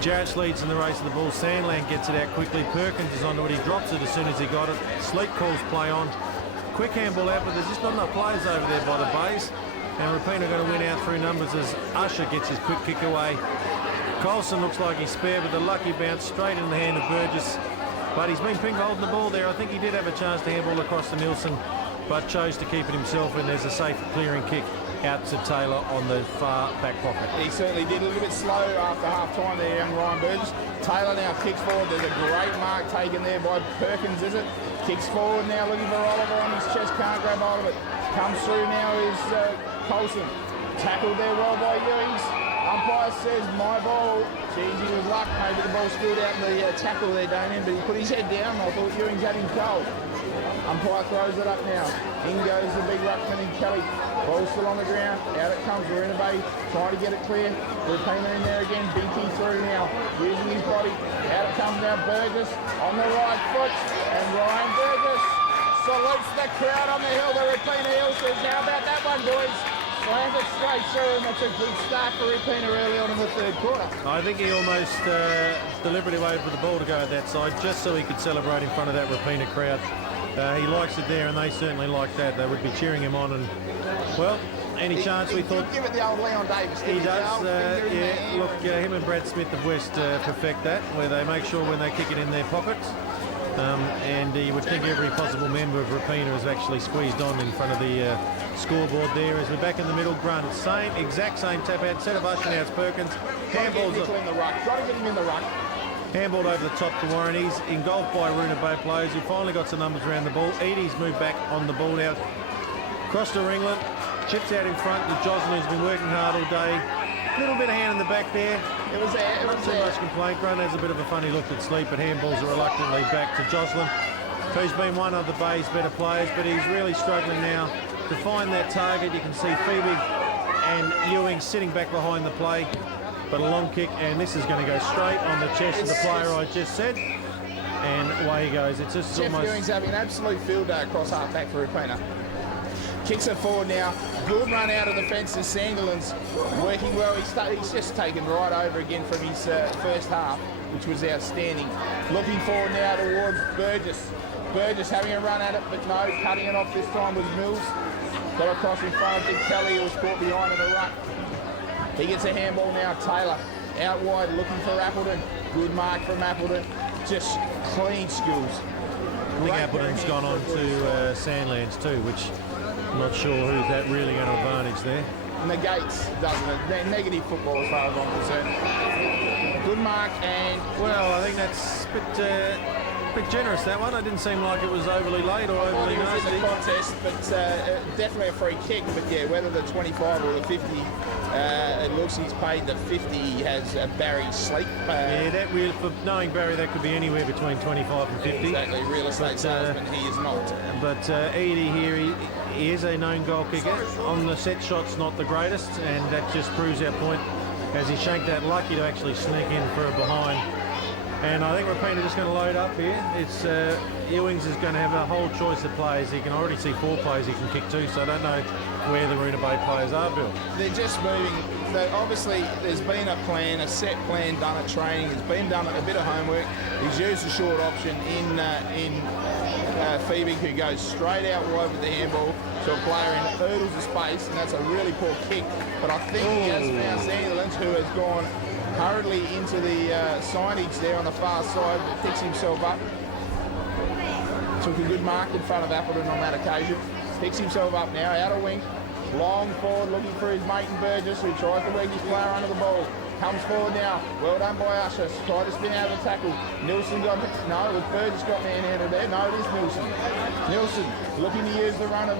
Jarrett leads in the race of the ball. Sandland gets it out quickly. Perkins is onto it. He drops it as soon as he got it. Sleep calls play on. Quick handball out, but there's just not enough players over there by the Bays. And Roopena going to win out through numbers as Usher gets his quick kick away. Colson looks like he's spare, but the lucky bounce straight in the hand of Burgess. But he's been ping-holding the ball there. I think he did have a chance to handball across to Nielsen, but chose to keep it himself, and there's a safe clearing kick out to Taylor on the far back pocket. He certainly did. A little bit slow after half-time there, young Ryan Burgess. Taylor now kicks forward. There's a great mark taken there by Perkins, is it? Kicks forward now, looking for Oliver on his chest, can't grab hold of it. Comes through now is Colson. Tackled there well by Ewings. Umpire says, my ball. Geez, he was luck. Maybe the ball spilled out in the tackle there, Damien, but he put his head down. I thought Ewings had him cold. Umpire throws it up now. In goes the big ruckman in Kelly. Ball still on the ground. Out it comes. Weeroona Bay trying to get it clear. Roopena in there again. Binky through now. Using his body. Out it comes now. Burgess on the right foot. And Ryan Burgess Salutes the crowd on the hill. The Roopena Hill says, how about that one, boys? Slams it straight through, and that's a good start for Roopena early on in the third quarter. I think he almost deliberately waited for the ball to go at that side just so he could celebrate in front of that Roopena crowd. He likes it there, and they certainly like that. They would be cheering him on, and, well, any chance we thought... Give it the old Leon Davis. He does, yeah. Look, him and Brad Smith of West perfect that, where they make sure when they kick it in their pockets. And you would think every possible member of Roopena is actually squeezed on in front of the scoreboard there. As we're back in the middle, Grunt, exact same tap out. Instead of Usher, now it's Perkins. Handballs in the ruck. Try to get him in the ruck. Handballed over the top to Warren. He's engulfed by Weeroona Bay players who finally got some numbers around the ball. Edie's moved back on the ball now. Cross to Ringland. Chips out in front with Jocelyn, who's been working hard all day. A little bit of hand in the back there. It was there. Not too much complaint. Grunt has a bit of a funny look at sleep, but handballs are reluctantly back to Jocelyn, who's been one of the Bay's better players, but he's really struggling now to find that target. You can see Phoebe and Ewing sitting back behind the play, but a long kick, and this is going to go straight on the chest of the player I just said, and away he goes. It's just Jeff almost... Ewing's having an absolute field day across half back for Roopena. Kicks it forward now. Good run out of the fences. Sandilands working well. He's just taken right over again from his first half, which was outstanding. Looking forward now towards Burgess. Burgess having a run at it, but no, cutting it off this time was Mills. Got across in front of Big Kelly, who was caught behind in the ruck. He gets a handball now. Taylor out wide looking for Appleton. Good mark from Appleton. Just clean skills. I think Appleton's gone on to Sandlands too, which I'm not sure who's that really going to advantage there. Negates, doesn't it? They're negative football as far as I'm concerned. Good mark, and well, I think that's a bit generous, that one. It didn't seem like it was overly late or overly nasty. It was in the contest, but definitely a free kick. But yeah, whether the 25 or the 50, it looks he's paid the 50. He has Barry Sleep. Yeah, that for knowing Barry, that could be anywhere between 25 and 50. Exactly, real estate salesman, he is not. But Edie here, he is a known goal kicker. On the set shot's not the greatest, and that just proves our point. As he shanked that, lucky to actually sneak in for a behind. And I think Roopena just going to load up here. It's Ewings is going to have a whole choice of players. He can already see 4 players he can kick to, so I don't know where the Weeroona Bay players are, Bill. They're just moving. Obviously, there's been a plan, a set plan done at training. There's been done a bit of homework. He's used a short option in Phoebe, who goes straight out wide with the handball to a player in hurdles of space, and that's a really poor kick. But I think he has found Sandilands, who has gone hurriedly into the signage there on the far side, but picks himself up. Took a good mark in front of Appleton on that occasion. Picks himself up now, out of wing. Long forward, looking for his mate in Burgess, who tries to work his player under the ball. Comes forward now. Well done by Usher. Tried to spin out of the tackle. Nielsen got... No, it was Burgess got manhandled there. No, it is Nielsen. Nielsen looking to use the run of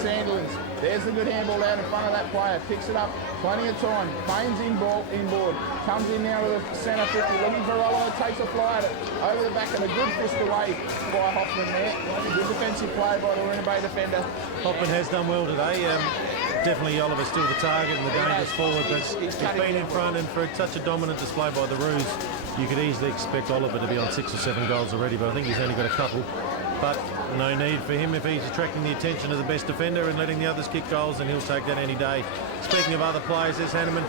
Sandilands. There's the good handball out in front of that player. Picks it up. Plenty of time. Baines inboard. Comes in now with a centre 50. Looking for Rollo. Takes a fly at it. Over the back and a good fist away by Hoffman there. Good defensive play by the Weeroona Bay defender. Hoffman has done well today. Definitely Oliver's still the target and the dangerous forward, but he's been in front, and for such a dominant display by the Roos, you could easily expect Oliver to be on 6 or 7 goals already, but I think he's only got a couple. But no need for him if he's attracting the attention of the best defender and letting the others kick goals, and he'll take that any day. Speaking of other players, there's Hanneman,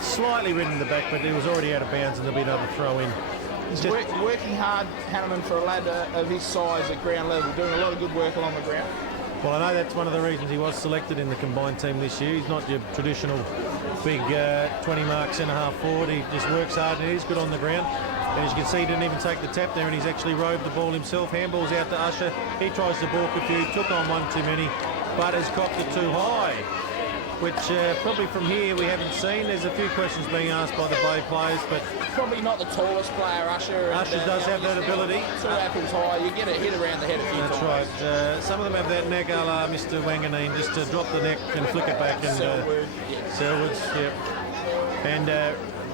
slightly ridden in the back, but he was already out of bounds and there'll be another throw in. He's working hard, Hanneman, for a lad of his size at ground level, doing a lot of good work along the ground. Well, I know that's one of the reasons he was selected in the combined team this year. He's not your traditional big 20-mark centre-half forward. He just works hard and he's good on the ground. And as you can see, he didn't even take the tap there, and he's actually roved the ball himself. Handball's out to Usher. He tries to balk a few, took on one too many, but has cocked it too high, which probably from here we haven't seen. There's a few questions being asked by the Bay players, but probably not the tallest player, Usher. Usher does have that ability. 2 apples high, you get a hit around the head a few times. That's right. Some of them have that neck a la Mr. Wanganeen, just to drop the neck and flick it back. And Selwoods, yeah. And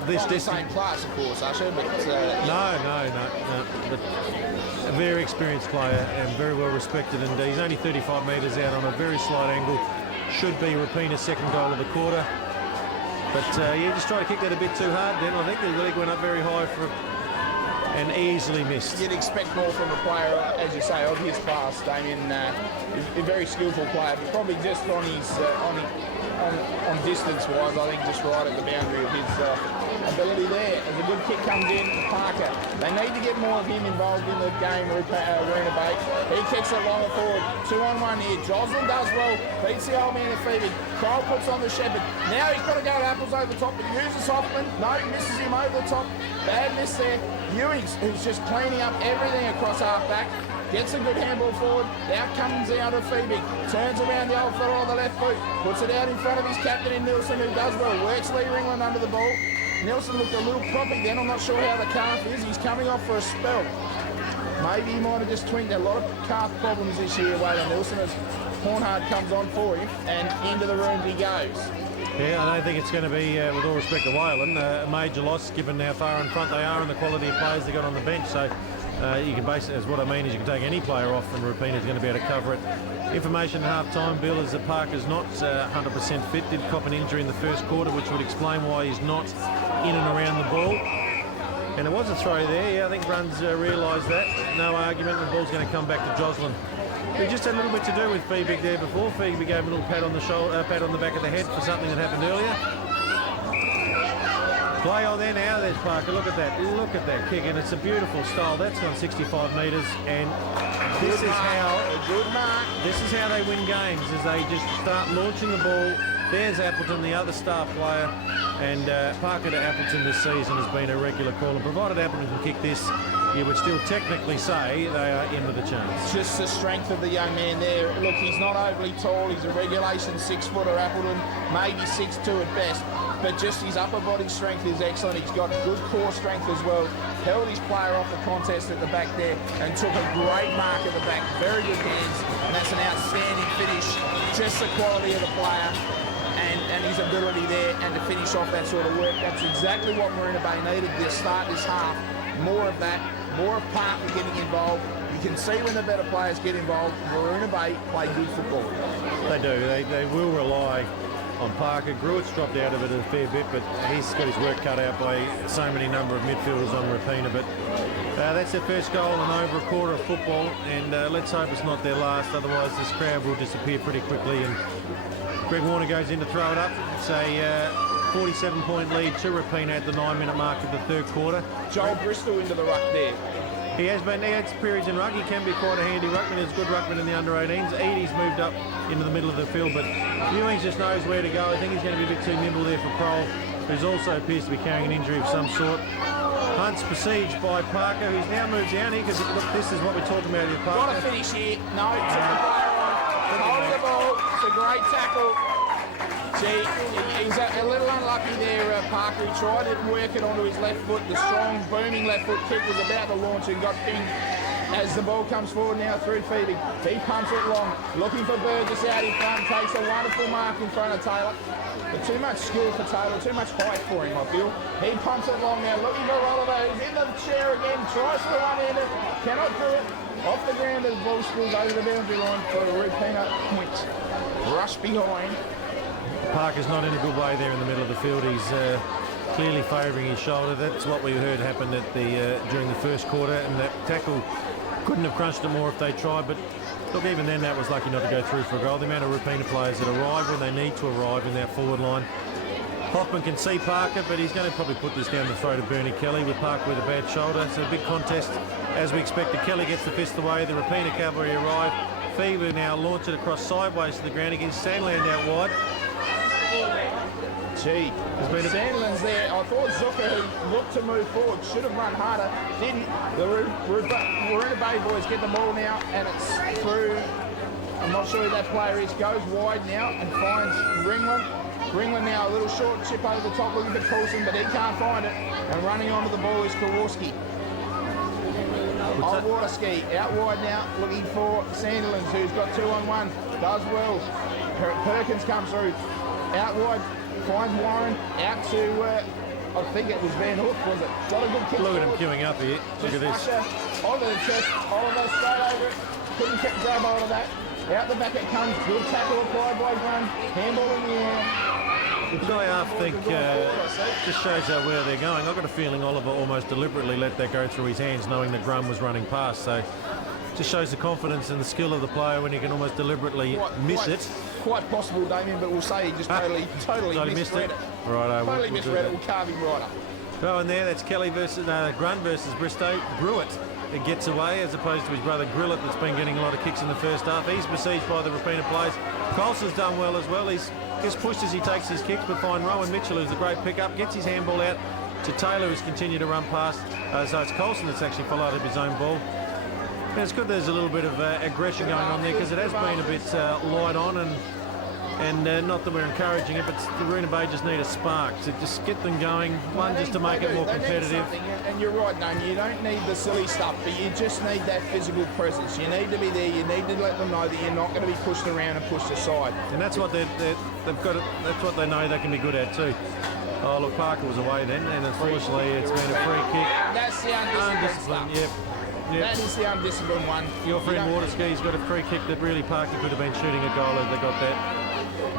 this not the same class, of course, Usher, but no. But a very experienced player and very well respected, and he's only 35 metres out on a very slight angle. Should be Roopena's second goal of the quarter. But yeah, just try to kick that a bit too hard then. I think the leg went up very high for... and easily missed. You'd expect more from a player, as you say, of his class. Damien, a very skillful player, but probably just on his on distance-wise, I think just right at the boundary of his ability there. As a good kick comes in, Parker. They need to get more of him involved in the game, Weeroona Bay. He kicks it longer forward. 2-on-1 here. Joslin does well. Beats the old man at Phoebe. Kyle puts on the Shepherd. Now he's got to go to Apples over the top, but uses Hoffman. No, misses him over the top. Bad miss there. Ewings, who's just cleaning up everything across half-back. Gets a good handball forward. Out comes out of Phoebe. Turns around the old fellow on the left foot. Puts it out in front of his captain in Nielsen, who does well. Works Lee Ringland under the ball. Nielsen looked a little proppy then. I'm not sure how the calf is. He's coming off for a spell. Maybe he might have just twinked. A lot of calf problems this year, Waylon Nielsen, as Hornhard comes on for him, and into the room he goes. Yeah, I don't think it's going to be, with all respect to Whalen, a major loss given how far in front they are and the quality of players they got on the bench. So you can base it as what I mean is you can take any player off and Roopena is going to be able to cover it. Information at half-time, Bill, is that Parker's not 100% fit. Did cop an injury in the first quarter, which would explain why he's not in and around the ball. And it was a throw there. Yeah, I think Bruns realised that. No argument. The ball's going to come back to Joslin. We just had a little bit to do with Feebig there before. Feebig gave him a little pat on the shoulder, pat on the back of the head for something that happened earlier. Play on there now. There's Parker. Look at that. Look at that kick, and it's a beautiful style. That's gone 65 metres, and this is how they win games. Is they just start launching the ball. There's Appleton, the other star player, and Parker to Appleton this season has been a regular call. And provided Appleton can kick this, you would still technically say they are in with a chance. Just the strength of the young man there. Look, he's not overly tall. He's a regulation 6-footer, Appleton, maybe 6'2" at best. But just his upper body strength is excellent. He's got good core strength as well. Held his player off the contest at the back there and took a great mark at the back. Very good hands, and that's an outstanding finish. Just the quality of the player and his ability there, and to finish off that sort of work. That's exactly what Weeroona Bay needed to start this half. More of that, more of Parker getting involved. You can see when the better players get involved, Weeroona Bay play good football. They do. They will rely on Parker. Gruitt's dropped out of it a fair bit, but he's got his work cut out by so many number of midfielders on Roopena. But that's their first goal in over a quarter of football, and let's hope it's not their last. Otherwise, this crowd will disappear pretty quickly. And Greg Warner goes in to throw it up. It's a 47-point lead to Roopena at the 9-minute mark of the third quarter. Joel Bristol into the ruck there. He has periods in ruck. He can be quite a handy ruckman. He's a good ruckman in the under-18s. Edie's moved up into the middle of the field, but Ewings just knows where to go. I think he's going to be a bit too nimble there for Kroll, who's also appears to be carrying an injury of some sort. Hunt's besieged by Parker, who's now moved down here because look, this is what we're talking about here, Parker. Got to finish here. No, took the player on. Holding the ball. It's a great tackle. Gee, he's a little unlucky there, Parker. He tried to work it onto his left foot. The strong, booming left foot kick was about to launch and got pinged as the ball comes forward now through Phoebe. He pumps it long, looking for Burgess out in front, takes a wonderful mark in front of Taylor. But too much skill for Taylor, too much height for him, I feel. He pumps it long now, looking for Oliver. He's in the chair again, tries for the one-hander, cannot do it. Off the ground as the ball spills over the boundary line for a Roopena point. Rush behind. Parker's not in a good way there in the middle of the field. He's clearly favouring his shoulder. That's what we heard happened at the during the first quarter, and that tackle couldn't have crunched it more if they tried. But look, even then that was lucky not to go through for a goal. The amount of Roopena players that arrive when they need to arrive in that forward line. Hoffman can see Parker, but he's going to probably put this down the throat of Bernie Kelly with Parker with a bad shoulder. It's a big contest as we expected. Kelly gets the fist away. The Roopena cavalry arrive. Fever now launch it across sideways to the ground against Sandland out wide. Gee, Sandland's there. I thought Zucker, who looked to move forward, should have run harder. Didn't. The Weeroona Bay boys get the ball now, and it's through. I'm not sure who that player is. Goes wide now and finds Ringland. Ringland now a little short chip over the top, looking for Coulson, but he can't find it. And running onto the ball is Kowalski. Old Waterski out wide now, looking for Sandilands, who's got 2-on-1. Does well. Perkins comes through. Out wide, finds Warren, out to, I think it was Van Hook, was it? Got a good kick. Look at him queuing up here. Look at this. Onto the chest, Oliver straight over it. Couldn't grab hold of that. Out the back it comes. Good tackle applied by Grun. Handball in the air. Which I half think just shows how where they're going. I've got a feeling Oliver almost deliberately let that go through his hands, knowing that Grum was running past. So just shows the confidence and the skill of the player when he can almost deliberately miss it. Quite possible, Damien, but we'll say he just totally misread it. Right, Totally misread it. We'll carve him right up. Well, and there, that's Kelly versus Grun versus Bristow. Brewitt it gets away as opposed to his brother Grillett that's been getting a lot of kicks in the first half. He's besieged by the Roopena players. Colson's done well as well. He's just pushed as he takes his kicks, but find Rowan Mitchell, who's a great pickup, gets his handball out to Taylor, who's continued to run past. So it's Colson that's actually followed up his own ball. And it's good there's a little bit of aggression going on there because it has been a bit light on and not that we're encouraging it, but the Weeroona Bay just need a spark to just get them going. One, just to make it more competitive. And you're right, Dane, you don't need the silly stuff, but you just need that physical presence. You need to be there. You need to let them know that you're not going to be pushed around and pushed aside. And that's what they've got. That's what they know they can be good at too. Oh look, Parker was away then, and unfortunately it's been a free kick. That's the undisciplined stuff. Yep. That is the undisciplined one. Your friend Waterski's got a free kick that really Parker could have been shooting a goal if they got that.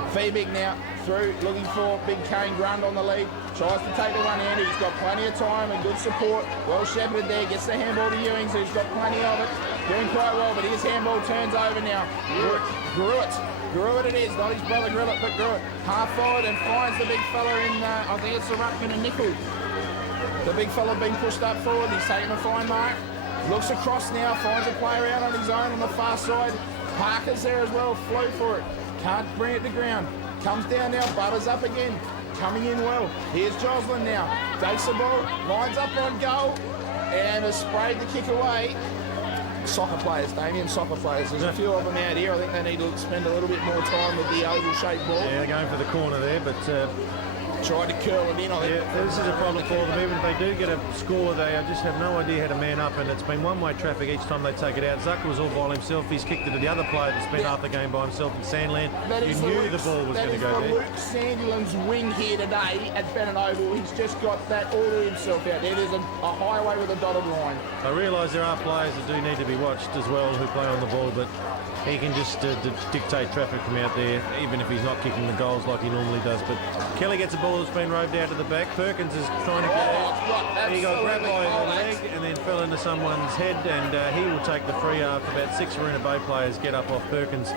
Feebig now through, looking for Big Kane Grund on the lead. Tries to take the one-hander. He's got plenty of time and good support. Well shepherded there. Gets the handball to Ewings, who's got plenty of it. Doing quite well, but his handball turns over now. Gruitt it is, not his brother Grillett, but Gruitt. Half forward and finds the big fella in, I think it's the ruckman and Nickel. The big fella being pushed up forward. He's taking a fine mark. Looks across now, finds a player out on his own on the far side. Parker's there as well, flow for it. Can't bring it to ground. Comes down now, butters up again. Coming in well. Here's Joslin now. Takes the ball, lines up on goal, and has sprayed the kick away. Soccer players, Damien, soccer players. There's a few of them out here. I think they need to spend a little bit more time with the oval-shaped ball. Yeah, they're going for the corner there, but tried to curl it in. I think. Yeah, this is a problem for them. Even if they do get a score, they just have no idea how to man up, and it's been one-way traffic each time they take it out. Zucker was all by himself. He's kicked it to the other player that spent half the game by himself in Sandland. You knew the ball was going to go there. Luke Sandilands win here today at Bennett Oval. He's just got that all to himself out there. There's a highway with a dotted line. I realise there are players that do need to be watched as well who play on the ball, but he can just dictate traffic from out there, even if he's not kicking the goals like he normally does. But Kelly gets a ball that's been roved out to the back. Perkins is trying to get out. He got grabbed by the leg and then fell into someone's head, and he will take the free after about 6 Weeroona Bay players get up off Perkins.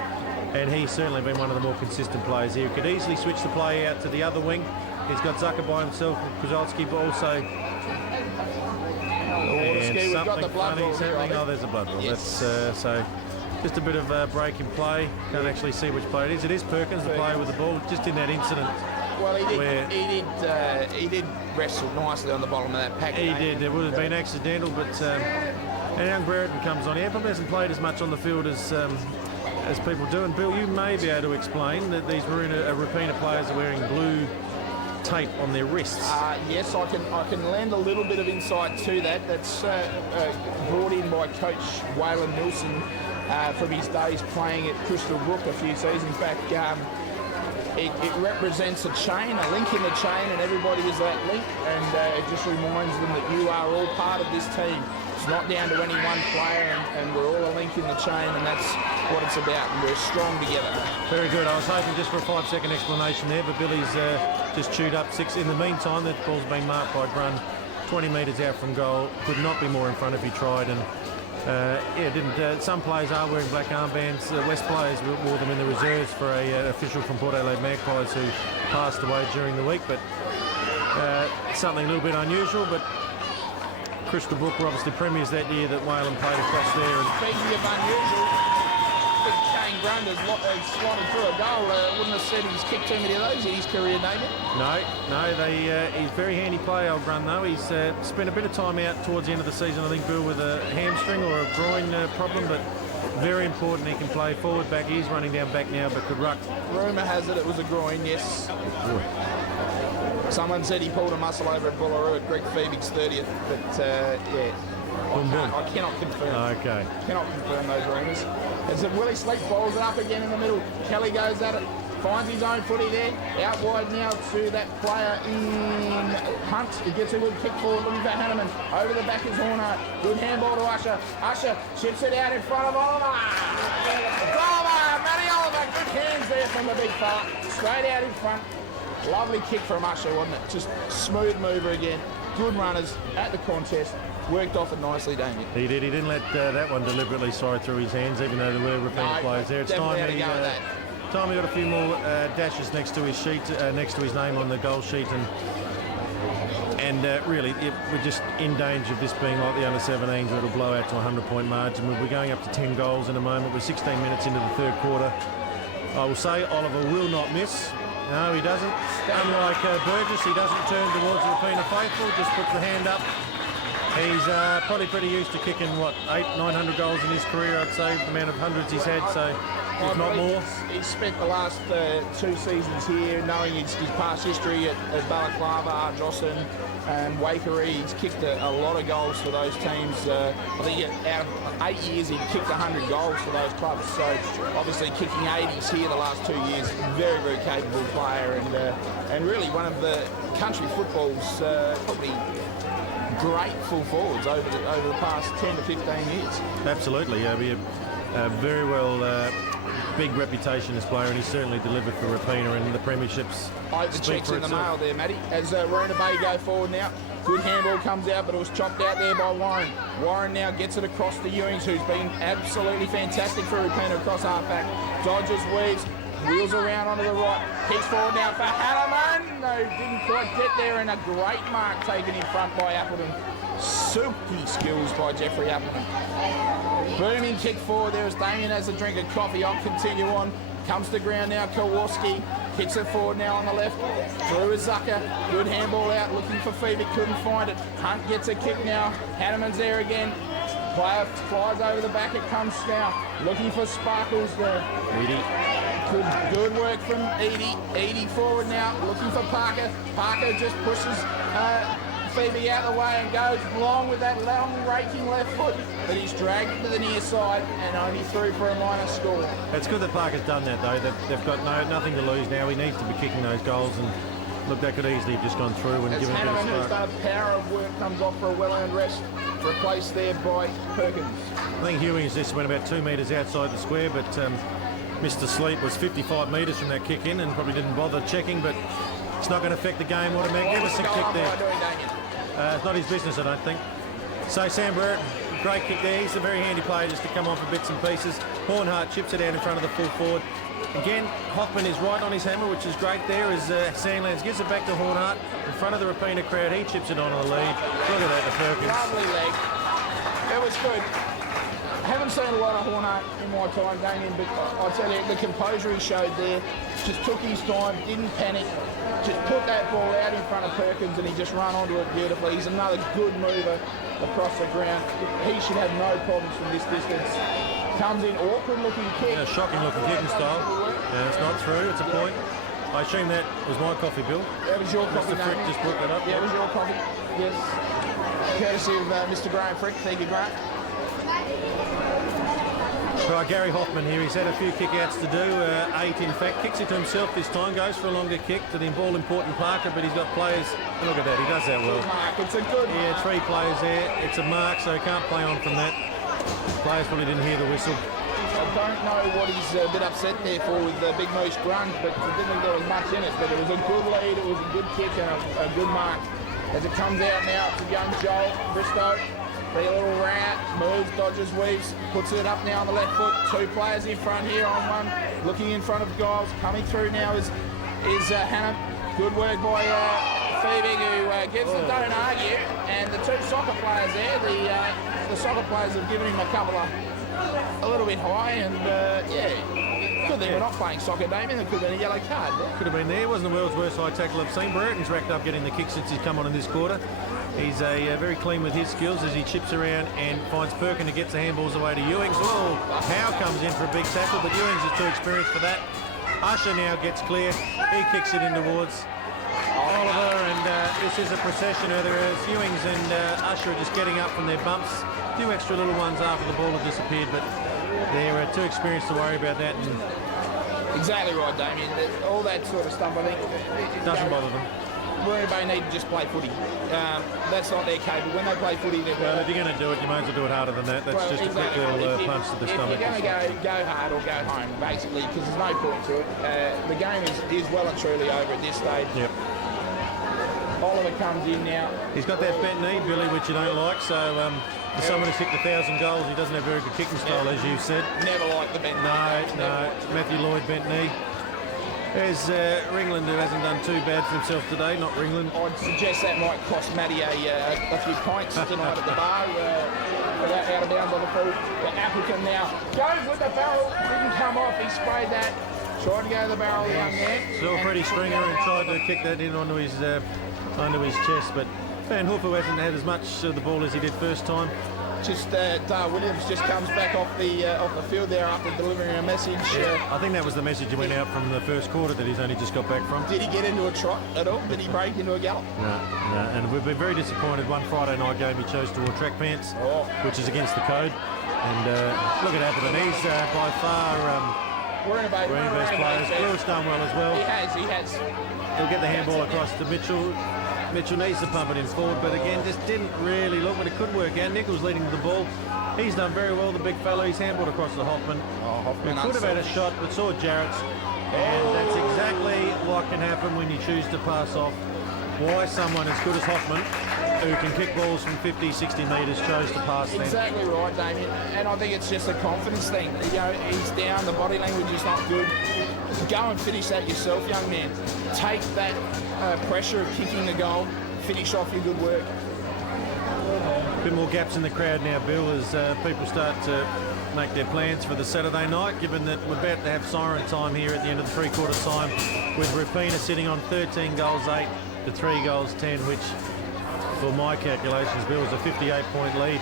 And he's certainly been one of the more consistent players here. Could easily switch the play out to the other wing. He's got Zucker by himself, Kozolski, but also... We've got the blood roll here, Oh, there's a blood roll. Yes. That's so just a bit of a break in play. Can't actually see which player it is. It is Perkins, the player with the ball, just in that incident. Well, he did wrestle nicely on the bottom of that pack. He did. It would have been accidental, but and young Brereton comes on. He probably hasn't played as much on the field as people do. And Bill, you may be able to explain that these Roopena players are wearing blue tape on their wrists. Yes, I can lend a little bit of insight to that. That's brought in by Coach Waylon Wilson from his days playing at Crystal Brook a few seasons back. It represents a chain, a link in the chain, and everybody is that link, and it just reminds them that you are all part of this team. It's not down to any one player, and we're all a link in the chain, and that's what it's about, and we're strong together. Very good. I was hoping just for a 5-second explanation there, but Billy's just chewed up 6. In the meantime, that ball's been marked by Grun 20 metres out from goal. Could not be more in front if he tried, and didn't. Some players are wearing black armbands. West players wore them in the reserves for a official from Port Adelaide Magpies who passed away during the week, but something a little bit unusual. But Crystal Brook were obviously premiers that year that Whalen played across there. And speaking of unusual, Big Kane Grund has slotted through a goal. Wouldn't have said he's kicked too many of those in his career, David. No. He's a very handy player, old Grund, though. He's spent a bit of time out towards the end of the season, I think, Bill, with a hamstring or a groin problem, but very important. He can play forward, back. He's running down back now, but could ruck. Rumour has it was a groin, yes. Someone said he pulled a muscle over at Bullaroo at Greg Feebig's 30th, but I cannot confirm. Okay. Cannot confirm those rumours. As Willie Sleep bowls it up again in the middle. Kelly goes at it, finds his own footy there. Out wide now to that player in Hunt. He gets a good kick forward, looking for Hanneman. Over the back is Horner. Good handball to Usher. Usher chips it out in front of Oliver. Matty Oliver, good hands there from the big fella. Straight out in front. Lovely kick from Usher, wasn't it? Just smooth mover again. Good runners at the contest. Worked off it nicely, Damien. He did. He didn't let that one deliberately slide through his hands, even though there were Roopena players there. It's time he got a few more dashes next to his sheet, next to his name on the goal sheet, and really, we're just in danger of this being like the under-17s, where it'll blow out to a 100-point margin. We'll be going up to 10 goals in a moment. We're 16 minutes into the third quarter. I will say Oliver will not miss. No, he doesn't. Unlike Burgess, he doesn't turn towards the Roopena faithful, just puts the hand up. He's probably pretty used to kicking, what, 800-900 goals in his career, I'd say, the amount of hundreds he's had, so if not more. He's spent the last 2 seasons here, knowing his past history at Balaclava, Ardrossan and Waikerie. He's kicked a lot of goals for those teams. I think out of 8 years he kicked 100 goals for those clubs, so obviously kicking 80s here the last 2 years. Very, very capable player, and really one of the country football's probably great full forwards over the past 10 to 15 years. Absolutely, we have very well big reputation as player, and he's certainly delivered for Roopena, and the premierships. I hope the check's in the mail there, Matty. As Weeroona Bay go forward now. Good handball comes out, but it was chopped out there by Warren. Warren now gets it across to Ewings, who's been absolutely fantastic for Roopena across half-back. Dodges, weaves, wheels around onto the right. Kicks forward now for Halliman. No, didn't quite get there, and a great mark taken in front by Appleton. Silky skills by Jeffrey Appleton. Booming kick forward there as Damien has a drink of coffee. I'll continue on. Comes to ground now, Kowalski. Kicks it forward now on the left. Through is Zucker. Good handball out, looking for Phoebe, couldn't find it. Hunt gets a kick now. Hanneman's there again. Player flies over the back, it comes now. Looking for Sparkles there. Good work from Edie. Edie forward now, looking for Parker. Parker just pushes Phoebe out of the way and goes long with that long raking left foot, but he's dragged it to the near side and only through for a minor score. It's good that Parker's done that, though. They've got nothing to lose now. He needs to be kicking those goals, and look, that could easily have just gone through and given a bit of Hanneman, who's spark. done a power of work, comes off for a well-earned rest, replaced there by Perkins. I think Hewings just went about 2 metres outside the square, but Mr. Sleep was 55 metres from that kick in and probably didn't bother checking, but it's not going to affect the game. What a magnificent kick there. It's not his business, I don't think. So Sam Burrett, great kick there. He's a very handy player just to come on for bits and pieces. Hornhart chips it out in front of the full forward. Again, Hoffman is right on his hammer, which is great there as Sandlands gives it back to Hornhart in front of the Roopena crowd. He chips it onto the lead. Look at that, the Perkins. Lovely leg. It was good. I haven't seen a lot of Hornhart in my time, Damien, but I tell you, the composure he showed there, just took his time, didn't panic, just put that ball out in front of Perkins and he just ran onto it beautifully. He's another good mover across the ground. He should have no problems from this distance. Comes in, awkward looking kick. Yeah, shocking looking kicking style. And it's not through, it's a point. I assume that was my coffee, Bill. That was your coffee, Mr. Frick just brought that up. Yeah, it was your coffee. Yes. Courtesy of Mr. Graham Frick. Thank you, Graham. Right, Gary Hoffman here, he's had a few kick-outs to do, 8 in fact. Kicks it to himself this time, goes for a longer kick to the ball-important Parker, but he's got players. Look at that, he does that well. Good mark, it's a good Yeah, mark. 3 players there. It's a mark, so he can't play on from that. Players probably didn't hear the whistle. I don't know what he's a bit upset there for with the Big Moose grunge, but I didn't think there was much in it. But it was a good lead, it was a good kick and a good mark. As it comes out now to young Joel Bristow. The little rat moves, dodges, weaves, puts it up now on the left foot. 2 players in front here on one, looking in front of Giles. Coming through now is Hannah. Good work by Phoebe, who gives the don't argue. And the 2 soccer players there, the soccer players have given him a little bit high, and yeah, good thing we're not playing soccer, Damien. It could have been a yellow card there. Could have been there. Wasn't the world's worst high tackle I've seen. Burton's racked up getting the kick since he's come on in this quarter. He's very clean with his skills as he chips around and finds Perkin who gets the handballs away to Ewings. Oh, Howe comes in for a big tackle, but Ewings is too experienced for that. Usher now gets clear. He kicks it in towards Oliver, and this is a procession. There's Ewings and Usher are just getting up from their bumps. A few extra little ones after the ball had disappeared, but they're too experienced to worry about that. And exactly right, Damien. All that sort of stuff, I think, doesn't bother them. Weeroona Bay need to just play footy. That's not their case, but when they play footy, they're Well, better. if you're going to do it, you might as well do it harder than that. That's just a quick exactly. little punch to the stomach. If you're going to go hard or go home, basically, because there's no point to it. The game is well and truly over at this stage. Yep. Oliver comes in now. He's got that bent knee, Billy, which you don't like. So for someone who's kicked 1,000 goals, he doesn't have very good kicking style, as you said. Never liked the bent knee. No. Matthew Lloyd bent knee. There's Ringland, who hasn't done too bad for himself today. Not Ringland. I'd suggest that might cost Matty a few pints tonight at the bar. Out of bounds on the full. The Appleton now goes with the barrel. Didn't come off. He sprayed that. Tried to go to the barrel, the young man. Saw Freddie Stringer and tried to kick that in onto his chest, but Van Hoof, who hasn't had as much of the ball as he did first time. Just Dale Williams just comes back off the field there after delivering a message. I think that was the message that went out from the first quarter that he's only just got back from. Did he get into a trot at all? Did he break into a gallop? No. And we've been very disappointed. One Friday night game he chose to wear track pants, which is against the code. And look at Appleton. He's by far Weeroona Bay's players. Lewis done well as well. He has. He'll get the handball across to Mitchell. Mitchell needs to pump it in forward, but again, just didn't really look, but it could work out. Nichols leading the ball. He's done very well, the big fellow. He's handballed across to Hoffman. Hoffman He could have had a shot, but saw Jarrett's. And that's exactly what can happen when you choose to pass off. Why someone as good as Hoffman, who can kick balls from 50, 60 metres, chose to pass them. Exactly right, Damien. And I think it's just a confidence thing. You know, he's down, the body language is not good. Go and finish that yourself, young man. Take that pressure of kicking the goal, finish off your good work. A bit more gaps in the crowd now, Bill, as people start to make their plans for the Saturday night, given that we're about to have siren time here at the end of the three-quarter time, with Roopena sitting on 13 goals 8 to 3 goals 10, which, for my calculations, Bill, is a 58-point lead.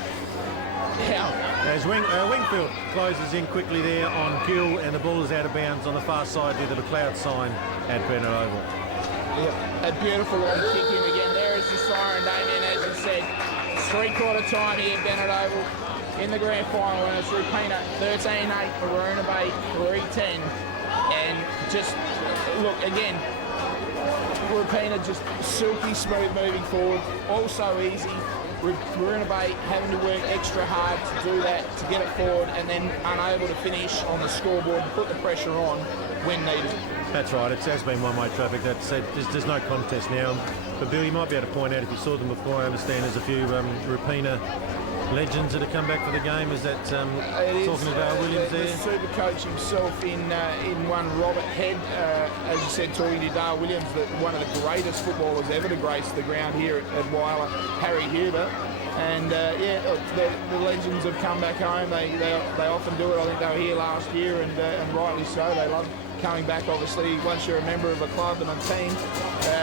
As Wingfield closes in quickly there on Gill, and the ball is out of bounds on the far side due to the cloud sign at Bennett Oval. Yeah, a beautiful long kick in again. There is the siren, Damien, as you said. Three-quarter time here at Bennett Oval in the grand final, and it's Roopena 13-8 for Weeroona Bay 3-10. And just, look, again, Roopena just silky smooth moving forward, also easy. Weeroona Bay having to work extra hard to do that, to get it forward, and then unable to finish on the scoreboard and put the pressure on when needed. That's right, it has been one-way traffic. There's no contest now. But Bill, you might be able to point out, if you saw them before, I understand there's a few Roopena legends that have come back for the game. Is that talking about Williams there? The super coach himself in one, Robert Head, as you said, talking to Dale Williams, that one of the greatest footballers ever to grace the ground here at WHYALLA, Harry Huber. And the legends have come back home. They often do it. I think they were here last year, and rightly so. They love coming back, obviously. Once you're a member of a club and a team,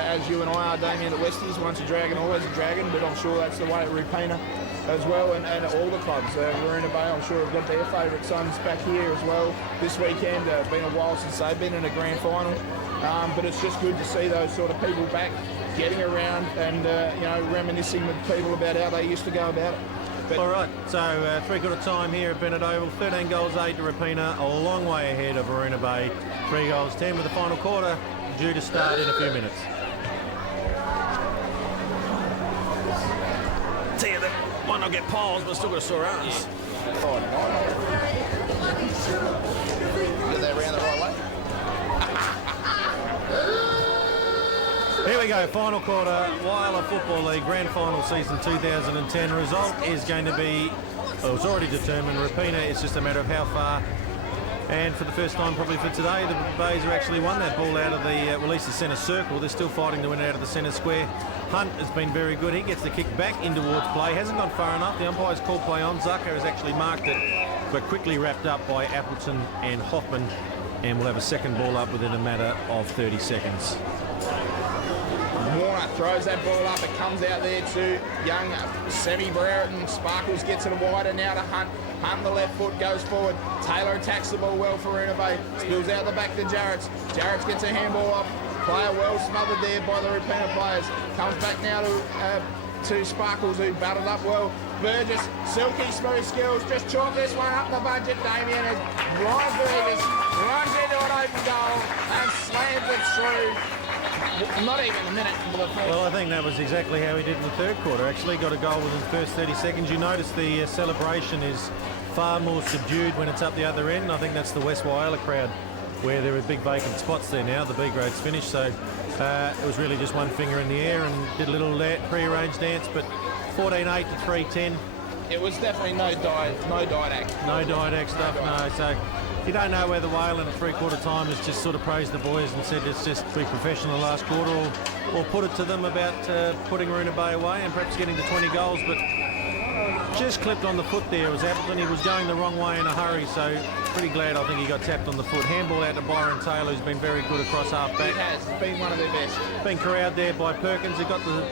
as you and I are, Damien, at Westies, once a Dragon, always a Dragon, but I'm sure that's the way at Roopena as well, and all the clubs. Weeroona Bay, I'm sure, have got their favourite sons back here as well this weekend. Been a while since they've been in a grand final, but it's just good to see those sort of people back, getting around and reminiscing with people about how they used to go about it. But all right, so three-quarter time here at Bennett Oval, 13 goals 8 to Roopena, a long way ahead of Weeroona Bay, 3 goals 10, with the final quarter due to start in a few minutes. Tell you that might not get piles, but still got a sore arms. Get that round the right way. Here we go, final quarter, WHYALLA Football League Grand Final Season 2010. Result is going to be, well, it's already determined. Roopena, it's just a matter of how far. And for the first time probably for today, the Bays have actually won that ball out of the, at least the centre circle. They're still fighting to win it out of the centre square. Hunt has been very good. He gets the kick back in towards play. Hasn't gone far enough. The umpire's called play on. Zucker has actually marked it, but quickly wrapped up by Appleton and Hoffman. And we'll have a second ball up within a matter of 30 seconds. Warner throws that ball up. It comes out there to young Semi Brereton. Sparkles gets it wider now to Hunt. Hunt the left foot, goes forward. Taylor attacks the ball well for Weeroona Bay. Spills out the back to Jarrett's. Jarrett's gets a handball off. Player well smothered there by the Roopena players. Comes back now to Sparkles, who battled up well. Burgess, silky smooth skills. Just chalk this one up the budget, Damien. As Ryan Burgess runs into an open goal and slams it through. not even a minute into the first. Well, I think that was exactly how he did in the third quarter. Actually, got a goal within the first 30 seconds. You notice the celebration is far more subdued when it's up the other end. I think that's the WHYALLA crowd, where there are big vacant spots there now. The B grade's finished, so it was really just one finger in the air and did a little pre-arranged dance. But 14-8 to 3-10. It was definitely no didact. No didact stuff, no. So you don't know whether Whale in a three-quarter time has just sort of praised the boys and said let's just be professional the last quarter, or put it to them about putting Weeroona Bay away and perhaps getting to 20 goals. But just clipped on the foot there was Appleton. He was going the wrong way in a hurry, so pretty glad I think he got tapped on the foot. Handball out to Byron Taylor, who's been very good across half-back. He has been one of their best. Been corralled there by Perkins. He got the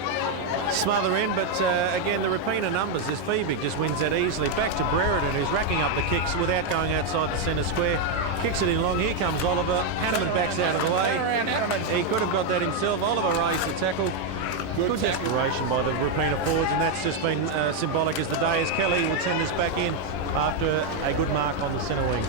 smother in, but again, the Roopena numbers, as Phoebe just wins that easily. Back to Brereton, who's racking up the kicks without going outside the centre square. Kicks it in long. Here comes Oliver. Hanneman backs out of the way. He could have got that himself. Oliver raised the tackle. Good desperation by the Roopena forwards, and that's just been symbolic as the day as Kelly would send this back in after a good mark on the centre wing.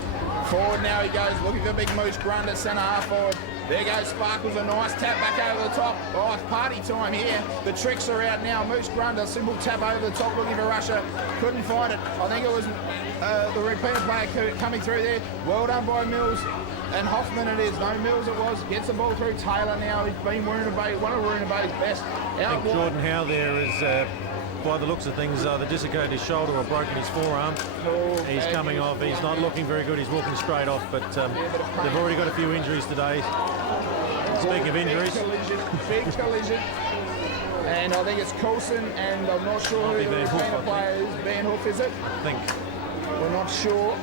Forward now he goes, looking for big Moose Grunder, centre half forward. There goes Sparkles, a nice tap back over the top. Oh, it's party time here. The tricks are out now. Moose Grunder, simple tap over the top, looking for Russia. Couldn't find it. I think it was the Roopena player coming through there. Well done by Mills. And Hoffman it is. No, Mills it was. Gets the ball through Taylor now. He's been Weeroona Bay, one of Weeroona Bay's best. I think Jordan Howe there is, by the looks of things, either dislocated his shoulder or broken his forearm. He's coming off. He's not looking very good. He's walking straight off, but they've already got a few injuries today. Speaking of injuries. Big collision. And I think it's Coulson, and I'm not sure who the Roopena player is. Van Hoof, is it? I think. We're not sure.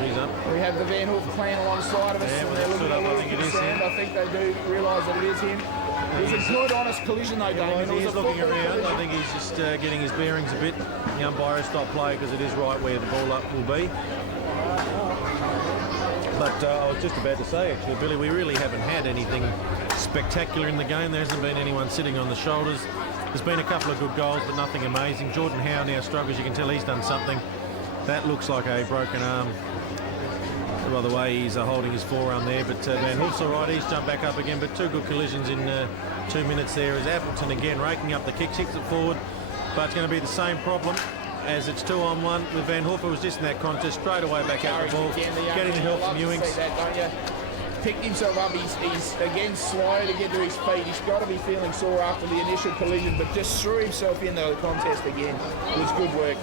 She's up. We have the Van Hoof clan alongside of us, and they're looking I think it is him. I think they do realise that it is him. It was a good, honest collision, though, Damien. He's looking around. I think he's just getting his bearings a bit. The umpire has stopped play because it is right where the ball up will be. But I was just about to say, actually, Billy, we really haven't had anything spectacular in the game. There hasn't been anyone sitting on the shoulders. There's been a couple of good goals, but nothing amazing. Jordan Howe now struggles. You can tell he's done something. That looks like a broken arm. By the way, he's holding his forearm there, but Van Hoof's all right. He's jumped back up again, but two good collisions in 2 minutes there. As Appleton again raking up the kicks, kicks it forward, but it's going to be the same problem as it's 2-on-1 with Van Hoof. Who was just in that contest, straight away back out the ball, getting the help from Ewings. Picked himself up. He's again slow to get to his feet. He's got to be feeling sore after the initial collision, but just threw himself in the contest again. It was good work.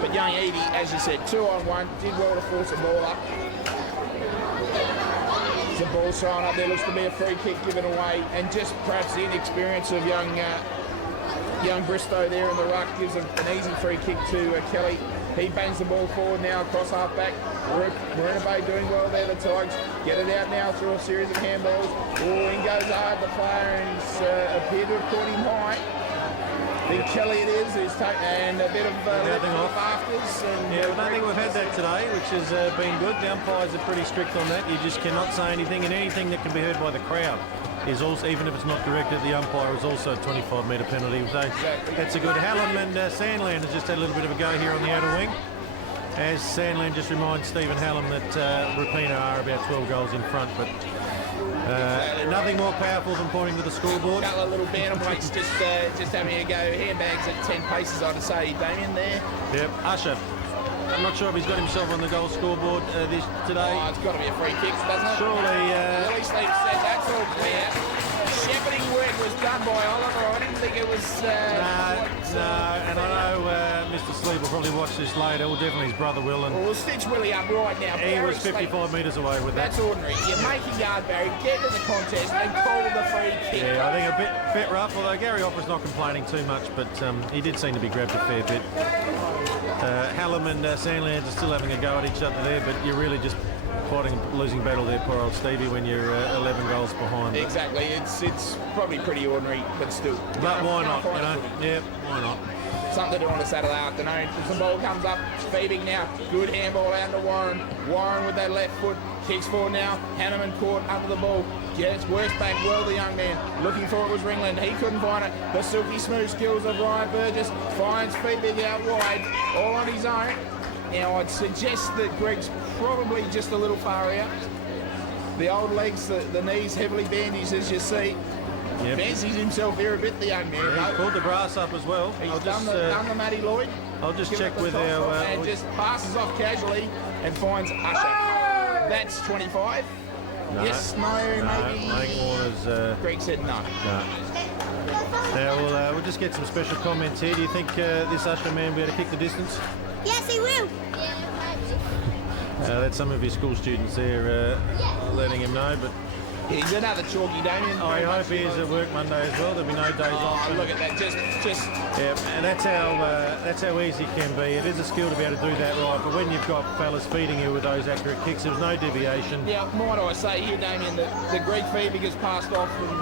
But young Edie, as you said, 2-on-1, did well to force the ball up. The ball thrown up there, looks to be a free kick given away, and just perhaps the inexperience of young Bristow there in the ruck gives an easy free kick to Kelly. He bangs the ball forward now across half-back. Weeroona Bay doing well there, the Tigers. Get it out now through a series of handballs. Oh, in goes hard the player, and he's appeared to have caught him high. Big Kelly it is, who's taken, and a bit of afters. Yeah, I don't think we've had that today, which has been good. The umpires are pretty strict on that. You just cannot say anything, and anything that can be heard by the crowd is also, even if it's not directed at the umpire, is also a 25-metre penalty. So that's a good. Hallam and Sandland has just had a little bit of a go here on the outer wing, as Sandland just reminds Stephen Hallam that Roopena are about 12 goals in front, but nothing more powerful than pointing to the scoreboard. A couple of little bantamweights just having a go. Handbags at 10 paces, I'd say. Damien there. Yep. Usher. I'm not sure if he's got himself on the goal scoreboard today. Oh, it's got to be a free kick, doesn't it? Surely. At least they've said that's all clear. Shepherding work was done by Oliver. I didn't think it was... No, and I know Mr. Sleep will probably watch this later. Well, definitely his brother will. And we'll stitch Willie up right now. He was 55 metres away with that. That's ordinary. You make a yard barrier, get to the contest, and call the free kick. Yeah, I think a bit rough, although Gary Opera's not complaining too much, but he did seem to be grabbed a fair bit. Hallam and Sandlands are still having a go at each other there, but you're really just fighting a losing battle there, poor old Stevie, when you're 11 goals behind. Exactly. It's probably pretty ordinary, but still. But why not, you know? Yeah, why not? Something to do on a Saturday afternoon. The ball comes up. Phoebe now. Good handball out to Warren. Warren with that left foot. Kicks forward now. Hanneman caught under the ball. Gets worse back well, the young man. Looking for it was Ringland. He couldn't find it. The silky smooth skills of Ryan Burgess finds Phoebe out wide. All on his own. Now, I'd suggest that Greg's probably just a little far out. The old legs, the knees heavily bandaged, as you see. Yep. Fancies himself here a bit, the young man. He's pulled the brass up as well. He's I'll done just, the Matty Lloyd. I'll just Give it check the with top our... shot and just passes off casually and finds Usher. That's 25. No, Yes, no, maybe. I think Warner's... Greg said no. no. Now we'll just get some special comments here. Do you think this Usher man will be able to kick the distance? Yes, he will. That's some of his school students there letting him know, but He's another chalky, Damien. I hope he is at work Monday as well. There'll be no days off. Oh, look at that, just. Yeah, and that's how easy it can be. It is a skill to be able to do that right, but when you've got fellas feeding you with those accurate kicks, there was no deviation. Yeah, might I say here, Damien, that the Greg Feebig has passed off from,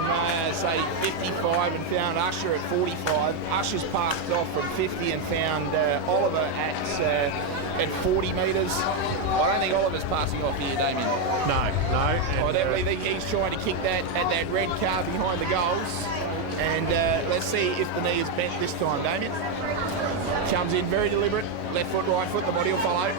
say, 55 and found Usher at 45. Usher's passed off from 50 and found Oliver at 40 metres. I don't think Oliver's passing off here, Damien. No. I definitely think he's trying to kick that at that red car behind the goals. And let's see if the knee is bent this time, Damien. Comes in very deliberate. Left foot, right foot, the body will follow.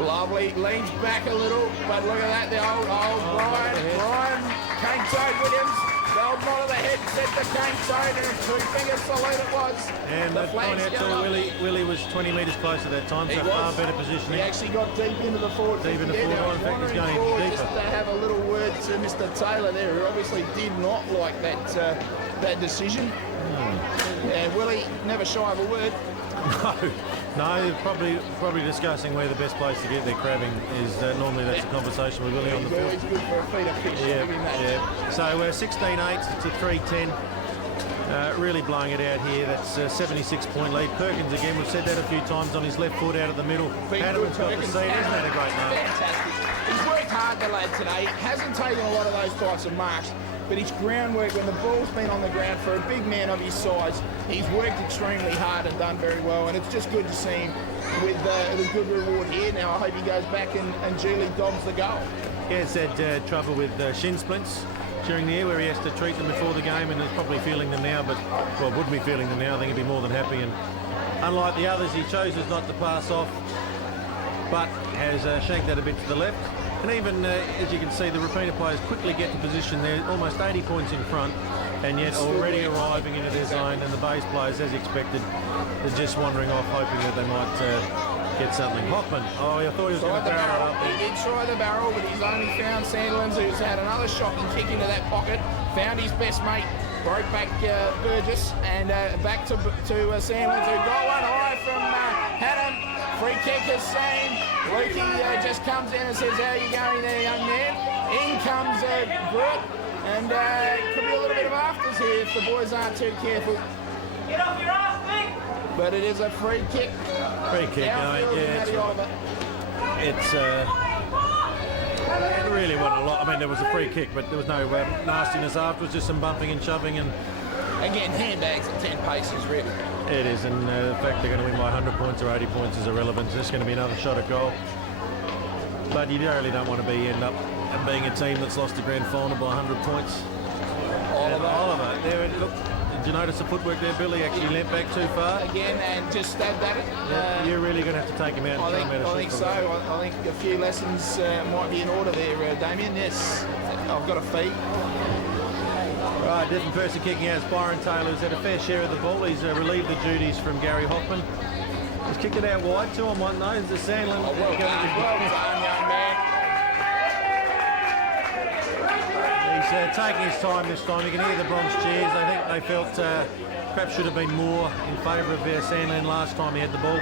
Lovely. Leans back a little, but look at that. The old Brian Cane Toad Williams. The old mod of the head set the Cane Toad and a two-finger salute it was. And the let's point out too, Willie was 20 metres closer that time, so far better positioning. He actually got deep into the forward. Deep in the forward line. In fact, he's going deeper. Just to have a little word to Mr. Taylor there, who obviously did not like that decision. And Willie never shy of a word. No, probably discussing where the best place to get their crabbing is. Normally that's a conversation with Willie on the field. He's always good for a feed of fish. Yeah. So we're 16-8 to 3-10. Really blowing it out here. That's a 76-point lead. Perkins again, we've said that a few times, on his left foot out of the middle. Hanneman's got the seat. Isn't that a great night? Fantastic. He's worked hard, the lad, today. Hasn't taken a lot of those types of marks, but his groundwork, when the ball's been on the ground for a big man of his size, he's worked extremely hard and done very well, and it's just good to see him with the good reward here. Now I hope he goes back and duly dobs the goal. Yeah, he's had trouble with shin splints during the year, where he has to treat them before the game, and is probably feeling them now, but, well, would be feeling them now. I think he'd be more than happy, and unlike the others, he chooses not to pass off, but has shanked that a bit to the left. And even, as you can see, the Roopena players quickly get to position there, almost 80 points in front, and yet already arriving into their zone, and the base players, as expected, are just wandering off, hoping that they might get something. Hoffman, I thought he was going to barrel it up. He did try the barrel, but he's only found Sandlands, who's had another shocking kick into that pocket, found his best mate, broke back Burgess, and back to Sandlands, who got one high from Hannum. Free kick is seen. Lukey just comes in and says, how are you going there, young man? In comes Brooke, and could be a little bit of afters here if the boys aren't too careful. Get off your ass, mate! But it is a free kick. Free kick, it's it really wasn't a lot. I mean, there was a free kick, but there was no nastiness afterwards, just some bumping and shoving. And again, handbags at 10 paces, really. It is, and the fact they're going to win by 100 points or 80 points is irrelevant. It's just going to be another shot at goal. But you really don't want to end up being a team that's lost the grand final by 100 points. Oliver, there, look, did you notice the footwork there, Billy? Actually leant back too far. Again, and just stabbed at it. Yeah, you're really going to have to take him out. I think so. I think a few lessons might be in order there, Damien. Yes, I've got a fee. Right, different person kicking out is Byron Taylor, who's had a fair share of the ball. He's relieved the duties from Gary Hoffman. He's kicked it out wide, 2-on-1 though. There's the Sandland. Well done, young man. He's taking his time this time. You can hear the Bronx cheers. I think they felt perhaps should have been more in favour of Sandland last time he had the ball.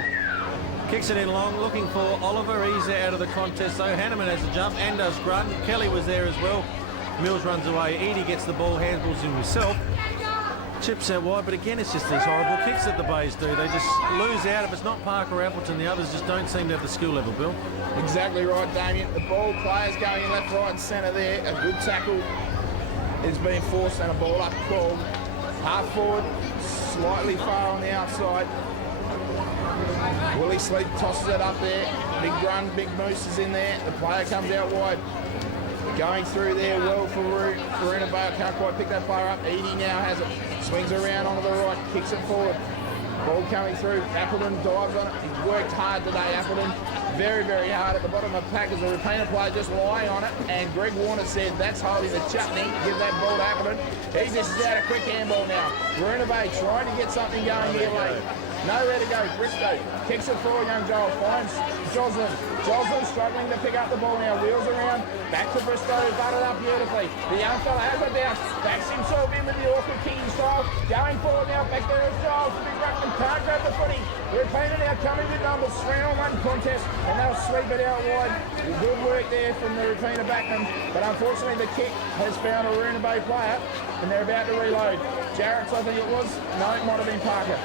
Kicks it in long, looking for Oliver. He's out of the contest though. Hanneman has a jump and does grunt. Kelly was there as well. Mills runs away. Edie gets the ball, handballs him himself. Chips out wide, but again, it's just these horrible kicks that the Bays do. They just lose out. If it's not Parker or Appleton, the others just don't seem to have the skill level, Bill. Exactly right, Damien. The ball players going in left, right and centre there. A good tackle is being forced and a ball up called. Half forward, slightly far on the outside. Willie Sleep tosses it up there. Big run, Big Moose is in there. The player comes out wide. Going through there well for Weeroona. Can't quite pick that player up. Edie now has it. Swings around onto the right, kicks it forward. Ball coming through. Appleton dives on it. He's worked hard today, Appleton. Very, very hard at the bottom of the pack as the Roopena player just lying on it. And Greg Warner said that's holding the chutney. Give that ball to Appleton. He just is out a quick handball now. Weeroona trying to get something going here late. Nowhere to go. Bristow kicks it forward. Young Joel finds Joslin. Joslin struggling to pick up the ball now. Wheels around. Back to Bristow. Butted up beautifully. The young fella has a bounce. Backs himself in with the awkward kicking style. Going forward now. Back there is Giles. The big ruckman can't grab the footy. Roopena now coming with numbers. 3-on-1 contest. And they'll sweep it out wide. Good work there from the Roopena backman. But unfortunately the kick has found a Weeroona Bay player. And they're about to reload. Jarrett's, I think it was. No, it might have been Parker.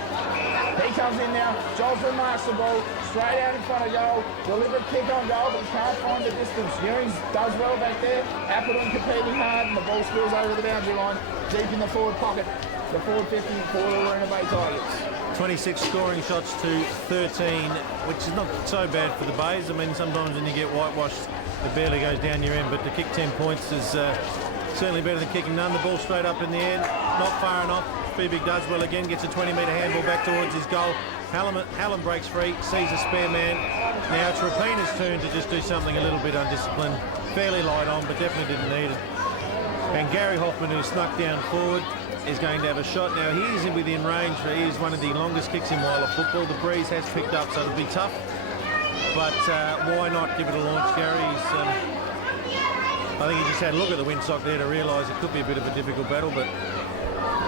He comes in now. Joslin marks the ball straight out in front of goal. Deliberate kick on goal, but he can't find the distance. Ewings does well back there. Appleton competing hard, and the ball spills over the boundary line, deep in the forward pocket. The forward 50 for the Weeroona Bay Tigers. 26 scoring shots to 13, which is not so bad for the Bays. I mean, sometimes when you get whitewashed, it barely goes down your end, but to kick 10 points is certainly better than kicking none. The ball straight up in the air, not far enough. Big does well again, gets a 20-metre handball back towards his goal. Hallam breaks free, sees a spare man. Now it's Roopena's turn to just do something a little bit undisciplined. Fairly light on, but definitely didn't need it. And Gary Hoffman, who snuck down forward, is going to have a shot. Now he is within range. He is one of the longest kicks in WHYALLA football. The breeze has picked up, so it'll be tough. But why not give it a launch, Gary? I think he just had a look at the windsock there to realise it could be a bit of a difficult battle, but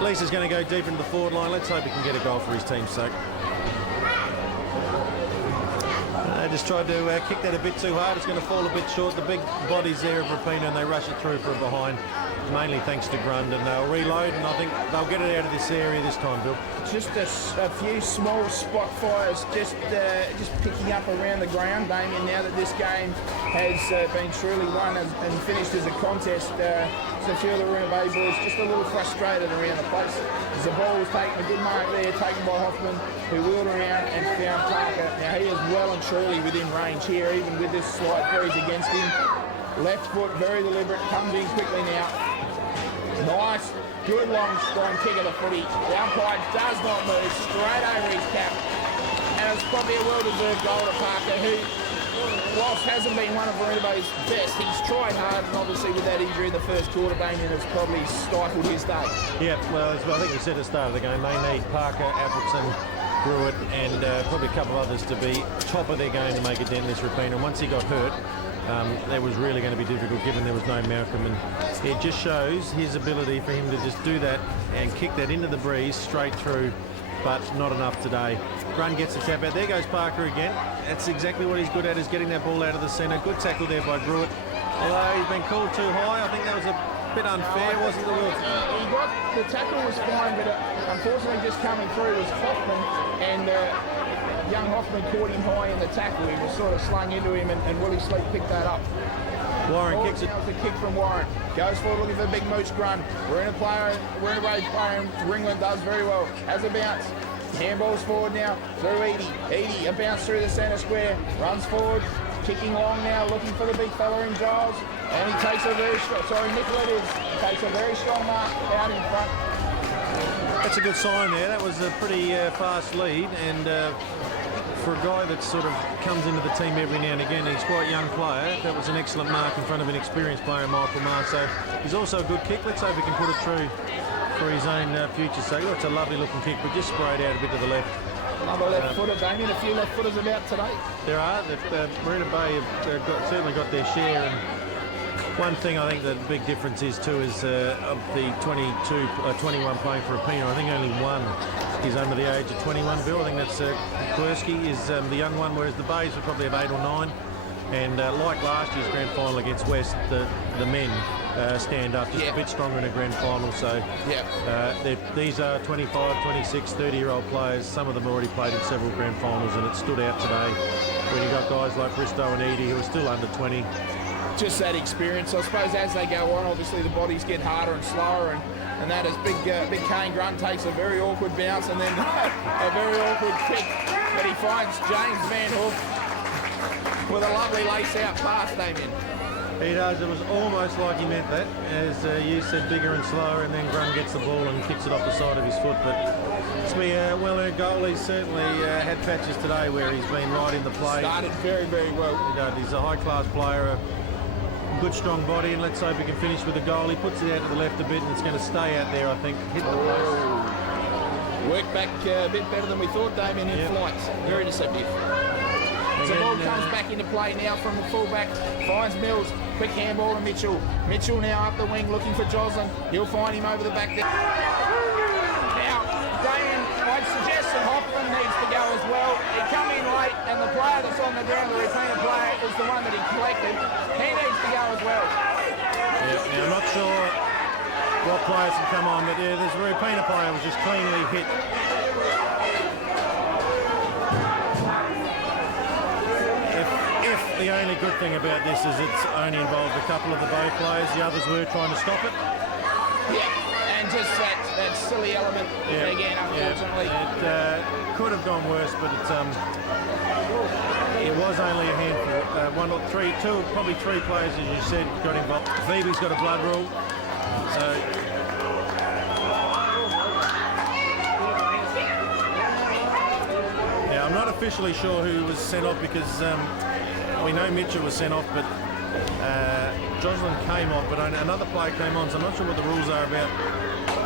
Lisa's going to go deep into the forward line. Let's hope he can get a goal for his team's sake. Just tried to kick that a bit too hard. It's going to fall a bit short. The big body's there of Roopena, and they rush it through from behind, mainly thanks to Grund, and they'll reload, and I think they'll get it out of this area this time, Bill. Just a few small spot fires, just picking up around the ground, Damien, now that this game has been truly won and finished as a contest. So a few of the Weeroona Bay boys just a little frustrated around the place. As the ball was taken, a good mark there, taken by Hoffman, who wheeled around and found Parker. Now he is well and truly within range here, even with this slight breeze against him. Left foot, very deliberate, comes in quickly now. Nice, good long, strong kick of the footy. The umpire does not move, straight over his cap. And it's probably a well-deserved goal to Parker, who, whilst hasn't been one of Weeroona Bay's best, he's tried hard, and obviously with that injury in the first quarter, Damien, has probably stifled his day. Yeah, well, I think we said at the start of the game, they need Parker, Appleton, Brewitt, and probably a couple of others to be top of their game to make a dent in this Roopena. And once he got hurt, that was really going to be difficult given there was no Malcolm, and it just shows his ability for him to just do that and kick that into the breeze straight through, but not enough today. Grun gets the tap out. There goes Parker again. That's exactly what he's good at, is getting that ball out of the centre. Good tackle there by Brewitt. Although he's been called too high, I think that was a bit unfair, wasn't it? The tackle was fine, but unfortunately just coming through was Hoffman, and young Hoffman caught him high in the tackle. He was sort of slung into him, and Willie Sleep picked that up. Warren kicks it. That was a kick from Warren. Goes forward looking for a big mooch Grun. Weeroona Bay player, Ringland does very well. Has a bounce. Handballs forward now through Edie. Edie, a bounce through the centre square. Runs forward, kicking long now, looking for the big fella in Giles. And he takes a very strong, takes a very strong mark out in front. That's a good sign there. That was a pretty fast lead, and for a guy that sort of comes into the team every now and again, he's quite a young player. That was an excellent mark in front of an experienced player, Michael Maher. So he's also a good kick. Let's hope he can put it through for his own future sake. Oh, it's a lovely looking kick, but just sprayed out a bit to the left. Another left footer, Damien. A few left footers about today. There are. Weeroona Bay have certainly got their share. And one thing I think the big difference is too is of the 21 playing for Roopena, I think only one is under the age of 21. Bill, I think that's Kwerski is the young one, whereas the Bays will probably have 8 or 9. And like last year's grand final against West, the men stand up just a bit stronger in a grand final. So these are 25, 26, 30-year-old players. Some of them already played in several grand finals, and it stood out today when you got guys like Bristow and Edie who are still under 20. Just that experience. I suppose as they go on, obviously the bodies get harder and slower, and that is big Kane Grunt takes a very awkward bounce and then a very awkward kick, but he finds James Van Hoof with a lovely lace out pass, Damien. He does. It was almost like he meant that. As you said, bigger and slower, and then Grun gets the ball and kicks it off the side of his foot. But it's been a well-earned goal. He's certainly had patches today where he's been right in the play. Started very, very well. He does. He's a high-class player, a good, strong body, and let's hope he can finish with a goal. He puts it out to the left a bit, and it's going to stay out there, I think. Hit the post. Worked back a bit better than we thought, Damien, in flights. Very deceptive. So the ball comes back into play now from the fullback. Finds Mills. Quick handball to Mitchell. Mitchell now up the wing looking for Joslin. He'll find him over the back there. Now, Damien, I'd suggest that Hoffman needs to go as well. He come in late, and the player that's on the ground, the Roopena player, is the one that he collected. He needs to go as well. Yeah, I'm not sure what players can come on, but yeah, there's a Roopena player was just cleanly hit. If the only good thing about this is it's only involved a couple of the Bay players, the others were trying to stop it. Yeah, and just that silly element again, unfortunately. It could have gone worse, but it was only a handful. Probably three players, as you said, got involved. Phoebe's got a blood rule, so. Now, I'm not officially sure who was sent off because we know Mitchell was sent off, but Joslin came off, but another player came on, so I'm not sure what the rules are about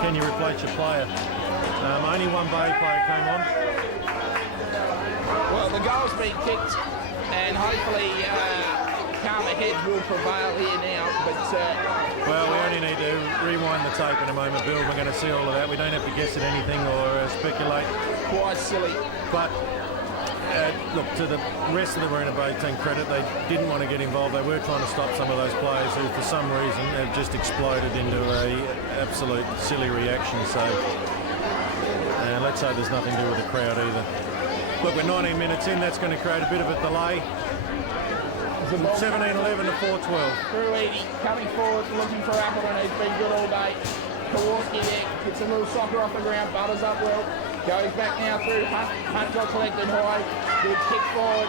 can you replace your player. Only one Bay player came on. Well, the goal's been kicked, and hopefully calmer heads will prevail here now, but... well, we only need to rewind the tape in a moment, Bill. We're going to see all of that. We don't have to guess at anything or speculate. Quite silly. But look, to the rest of the Weeroona Bay team credit, they didn't want to get involved. They were trying to stop some of those players who, for some reason, have just exploded into a absolute silly reaction. So let's hope there's nothing to do with the crowd either. Look, we're 19 minutes in. That's going to create a bit of a delay. 17-11 to 4-12. Through Edie, coming forward, looking for Appleton. He's been good all day. Kowalski there, gets a little soccer off the ground, butters up well. Goes back now through Hunt. Hunt got collected high. Good kick forward.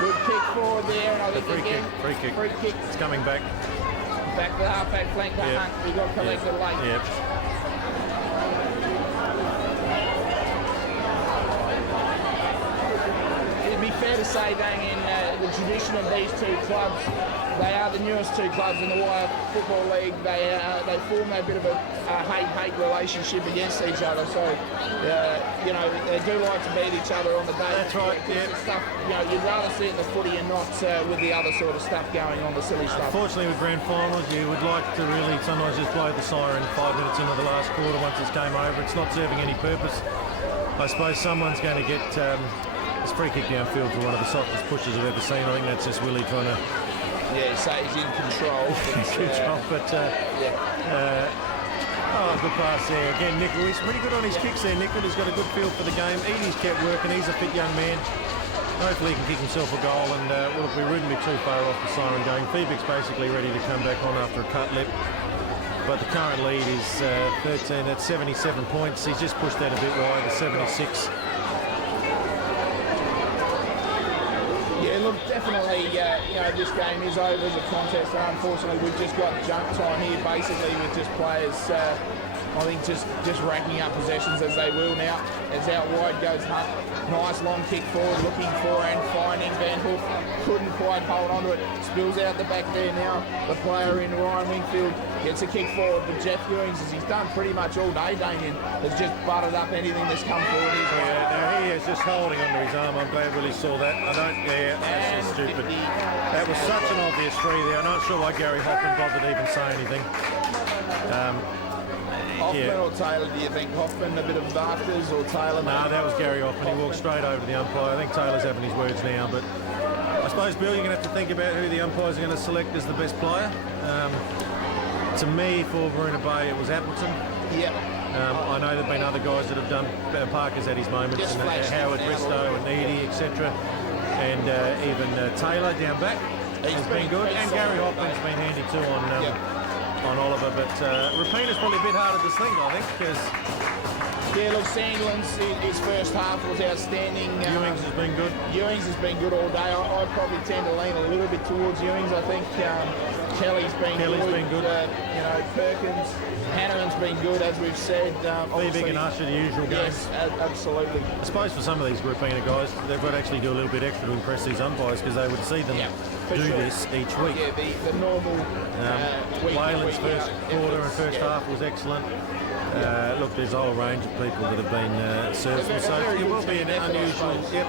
Good kick forward there, and I think again. Free kick. It's coming back. Back to the half-back flank to Hunt. He got collected late. Yep. It'd be fair to say, Damien, the tradition of these two clubs, they are the newest two clubs in the WHYALLA Football League. They form a bit of a hate-hate relationship against each other. So, you know, they do like to beat each other on the day. That's right. Yeah. Stuff, you know, you'd rather see it in the footy and not with the other sort of stuff going on, the silly stuff. Unfortunately, with grand finals, you would like to really sometimes just blow the siren 5 minutes into the last quarter once it's game over. It's not serving any purpose. I suppose someone's going to get this free kick downfield for one of the softest pushes I've ever seen. I think that's just Willie trying to. Yeah, say he's in control. Good pass there. Again, Nickel, he's pretty good on his kicks there, Nickel. He's got a good feel for the game. Edie's kept working. He's a fit young man. Hopefully he can kick himself a goal, and look, we wouldn't be too far off the siren going. Phoebic's basically ready to come back on after a cut lip. But the current lead is 13 at 77 points. He's just pushed that a bit wide to 76. Yeah, look, definitely, you know, this game is over as a contest. Unfortunately, we've just got junk time here, basically, with just players, I think, just racking up possessions as they will now. As out wide goes Hunt. Nice long kick forward, looking for and finding Van Hoof. Couldn't quite hold on to it. Spills out the back there now. The player in Ryan Wingfield gets a kick forward, but Jeff Ewings, as he's done pretty much all day, Damien, has just butted up anything that's come forward. Now he is just holding onto his arm. I'm glad Willie saw that. That's just stupid. That was such an obvious free there. I'm not sure why Gary Hoffman bothered to even say anything. Hoffman or Taylor, do you think? Hoffman a bit of Barkers or Taylor? No, that was Gary Hoffman. He walked straight over to the umpire. I think Taylor's having his words now, but I suppose, Bill, you're going to have to think about who the umpires are going to select as the best player. To me, for Weeroona Bay, it was Appleton. Yep. I know there have been other guys that have done. Parker's at his moments, and Howard Bristow and Edie, etc. And even Taylor down back has been good. And Gary Hoffman's been handy too on Oliver. But Roopena's probably a bit harder to sling, I think, because Yeah, look, Sandlin's, his first half was outstanding. Ewings has been good. Ewings has been good all day. I probably tend to lean a little bit towards Ewings. I think Kelly's been good. You know, Perkins, Hanneman's been good, as we've said. Feebig and Usher, the usual game. Yes, absolutely. I suppose for some of these Roopena guys, they've got to actually do a little bit extra to impress these umpires because they would see them do this each week. Yeah, the normal week. Whalen's first quarter and first half was excellent. Look, there's a whole range of people that have been serviceable, so it will be an unusual. Yep.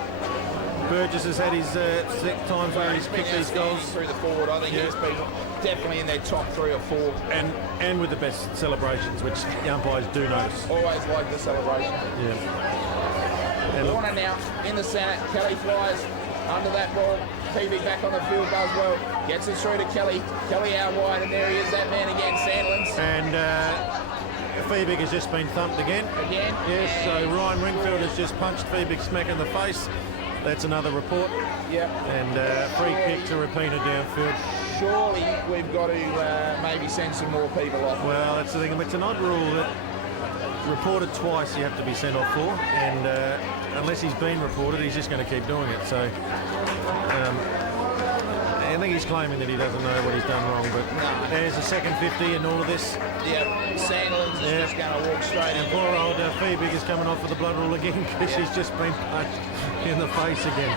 Burgess has had his times where he's kicked these goals through the forward. I think he's been definitely in their top 3 or 4, and with the best celebrations, which the umpires do notice. Always like the celebration. Yeah. And Weeroona now in the centre. Kelly flies under that ball. PB back on the field, does well. Gets it through to Kelly. Kelly out wide, and there he is, that man again, Sandlins. And Feebig has just been thumped again. Yes, so Ryan Ringfield has just punched Feebig smack in the face. That's another report. Yep. And free kick to Roopena downfield. Surely we've got to maybe send some more people off. Well, that's the thing. It's an odd rule that reported twice you have to be sent off for, and unless he's been reported, he's just going to keep doing it. So I think he's claiming that he doesn't know what he's done wrong, but there's a second 50 in all of this. Yeah, Sandlins is just going to walk straight and in. poor old Feebig is coming off with the blood rule again because she's just been punched in the face again.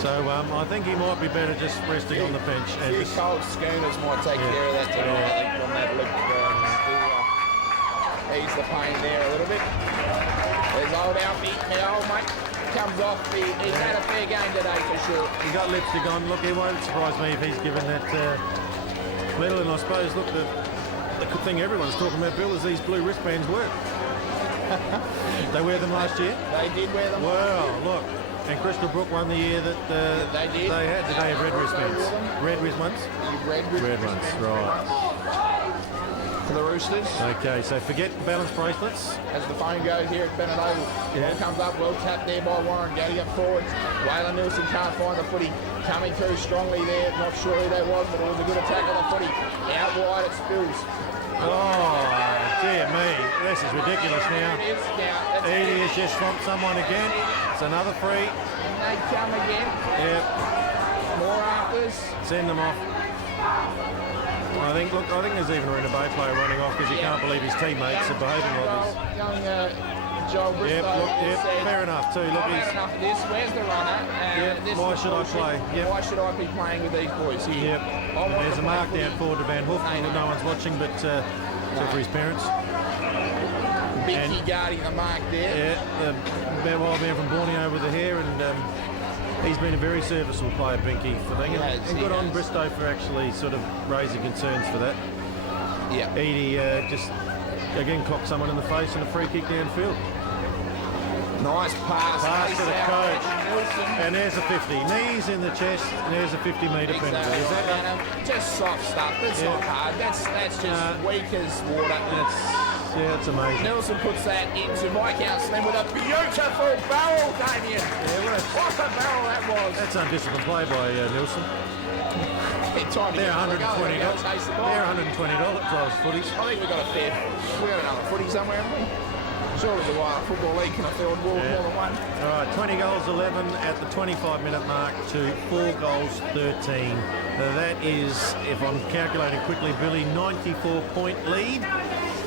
So I think he might be better just resting on the bench. And Few cold schooners might take care of that tonight, I think, on that lip. Ease the pain there a little bit. There's old Alfie, the old mate, comes off. He's had a fair game today for sure. He got lipstick on. Look, it won't surprise me if he's given that medal. And I suppose, look, the good thing everyone's talking about, Bill, is these blue wristbands work. They wear them last year? They did wear them. Well, look. And Crystal Brook won the year that they did. They had. Did they have red wristbands? Red ones? Red ones, right. For the Roosters. Okay, so forget balance bracelets. As the phone goes here at Bennett Oval. Ball comes up, well tapped there by Warren. Getting up forwards. Waylon Nielsen can't find the footy. Coming through strongly there. Not sure who that was, but it was a good attack on the footy. Out wide it spills. Oh, dear me. This is ridiculous now. Edie has just swamped someone again. It's another free. And they come again. Yep. More afters. Send them off. I think there's even a Renabay player running off because he can't believe his teammates are behaving like this. Young Joel Bristow. Fair enough too. Look, fair enough of this. Where's the runner? Why should I play? Why should I be playing with these boys here? And there's a mark down forward to Van Hoof. No one's watching, but except for his parents. Binky guarding the mark there. Yeah, the wild man from Borneo over the hair, and he's been a very serviceable player, Binky, for thing. And good on Bristow for actually sort of raising concerns for that. Yeah. Edie just again clocked someone in the face and a free kick downfield. Nice pass. Pass to the coach. And there's a 50. Knees in the chest, and there's a 50-metre penalty. Is that just soft stuff. That's not hard. That's just weak as water. It's amazing. Nelson puts that into Viscount Slim with a beautiful barrel, Damien. What a barrel that was. That's undisciplined play by Nelson. They're $120. They're $120 footies. I think we've got another footy somewhere, haven't we? Surely the Football League can afford more than one. All right, 20 goals 11 at the 25-minute mark to 4 goals 13. That is, if I'm calculating quickly, Billy, 94-point lead.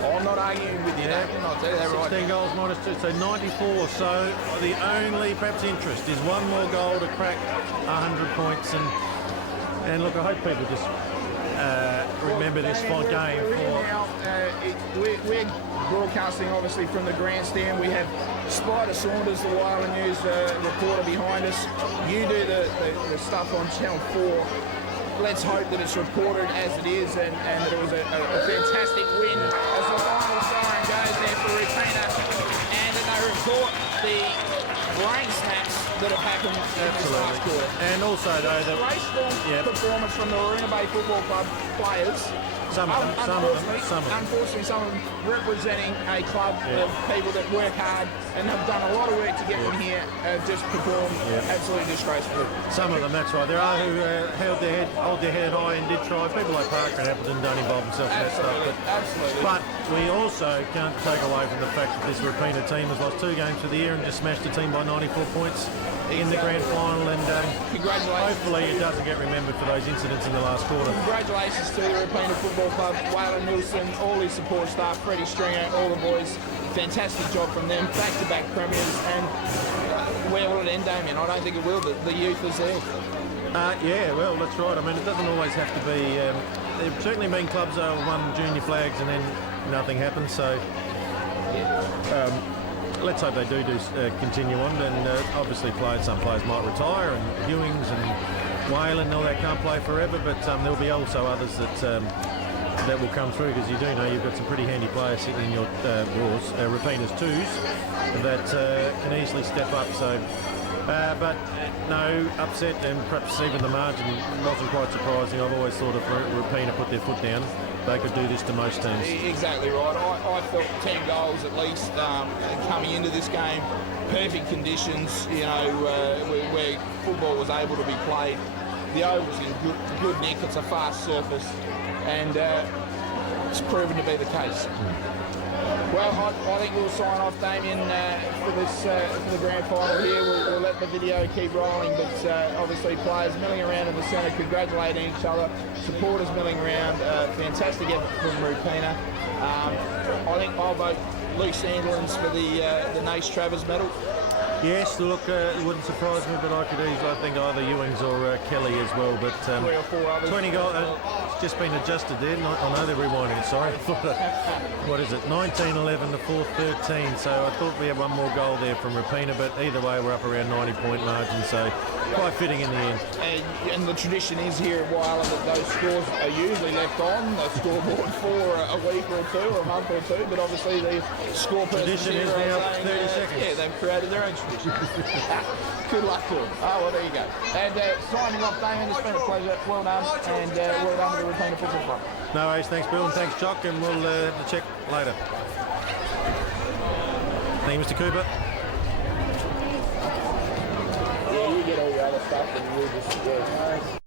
I'm not arguing with you, Damien. I'll tell you that 16 goals minus 2, so 94. So the only perhaps interest is one more goal to crack 100 points. And look, I hope people just remember this fun game. We're broadcasting obviously from the grandstand. We have Spider Saunders, the Wyallla News reporter behind us. You do the stuff on Channel 4. Let's hope that it's reported as it is and that it was a fantastic win as the final siren goes there for Roopena, and they report the brain snaps that have happened in this last quarter. And also though, the graceful performance from the Weeroona Bay Football Club players. Some of them. Unfortunately, some of them representing a club of people that work hard and have done a lot of work to get them here, just performed absolutely disgracefully. Some of them, that's right. There are who hold their head high and did try. People like Parker and Appleton don't involve themselves in that stuff. Absolutely. But we also can't take away from the fact that this Roopena team has lost 2 games for the year and just smashed a team by 94 points in the grand final, and Congratulations. hopefully it doesn't get remembered for those incidents in the last quarter. Congratulations to the Roopena Football Club, Wayla Nielsen, all his support staff, Freddie Stringer, all the boys. Fantastic job from them, back-to-back premiers, and where will it end, Damien? I don't think it will. The youth is there. Yeah, well, that's right. I mean, it doesn't always have to be. There've certainly been clubs that have won junior flags and then nothing happens. So let's hope they do continue on. And obviously, some players might retire, and Ewings and Whalen and all that can't play forever. But there'll be also others that will come through, because you do know you've got some pretty handy players sitting in your Raws, Roopena's 2s, that can easily step up. So. But no, upset, and perhaps even the margin wasn't quite surprising. I've always thought if Roopena put their foot down, they could do this to most teams. Exactly right. I felt 10 goals at least coming into this game. Perfect conditions, you know, where football was able to be played. The oval's in good nick. It's a fast surface, and it's proven to be the case. Well, I think we'll sign off, Damien, for the grand final here. We'll let the video keep rolling, but obviously players milling around in the centre, congratulating each other, supporters milling around. Fantastic effort from Roopena. I think I'll vote Luke Sandlands for the Nace Travers medal. Yes, look, it wouldn't surprise me, but I could easily, I think, either Ewings or Kelly as well. But 3 or 4 others. 20 goals, it's just been adjusted there. I know they're rewinding it, sorry. What is it, 19-11 to 4-13, so I thought we had one more goal there from Roopena, but either way we're up around 90-point margin, so quite fitting in the end. And the tradition is here at WHYALLA that those scores are usually left on the scoreboard for a week or 2 or a month or 2, but obviously the score Tradition is now 30 seconds. Yeah, they've created their own tradition. Good luck to them. Oh, well, there you go. And signing off, Damien, it's been a pleasure. Well done, and well done with the Roopena Football Club. No worries, thanks Bill, and thanks Jock, and we'll have the check later. Thank you, Mr. Cooper. Yeah, you get all your other stuff, and we'll just...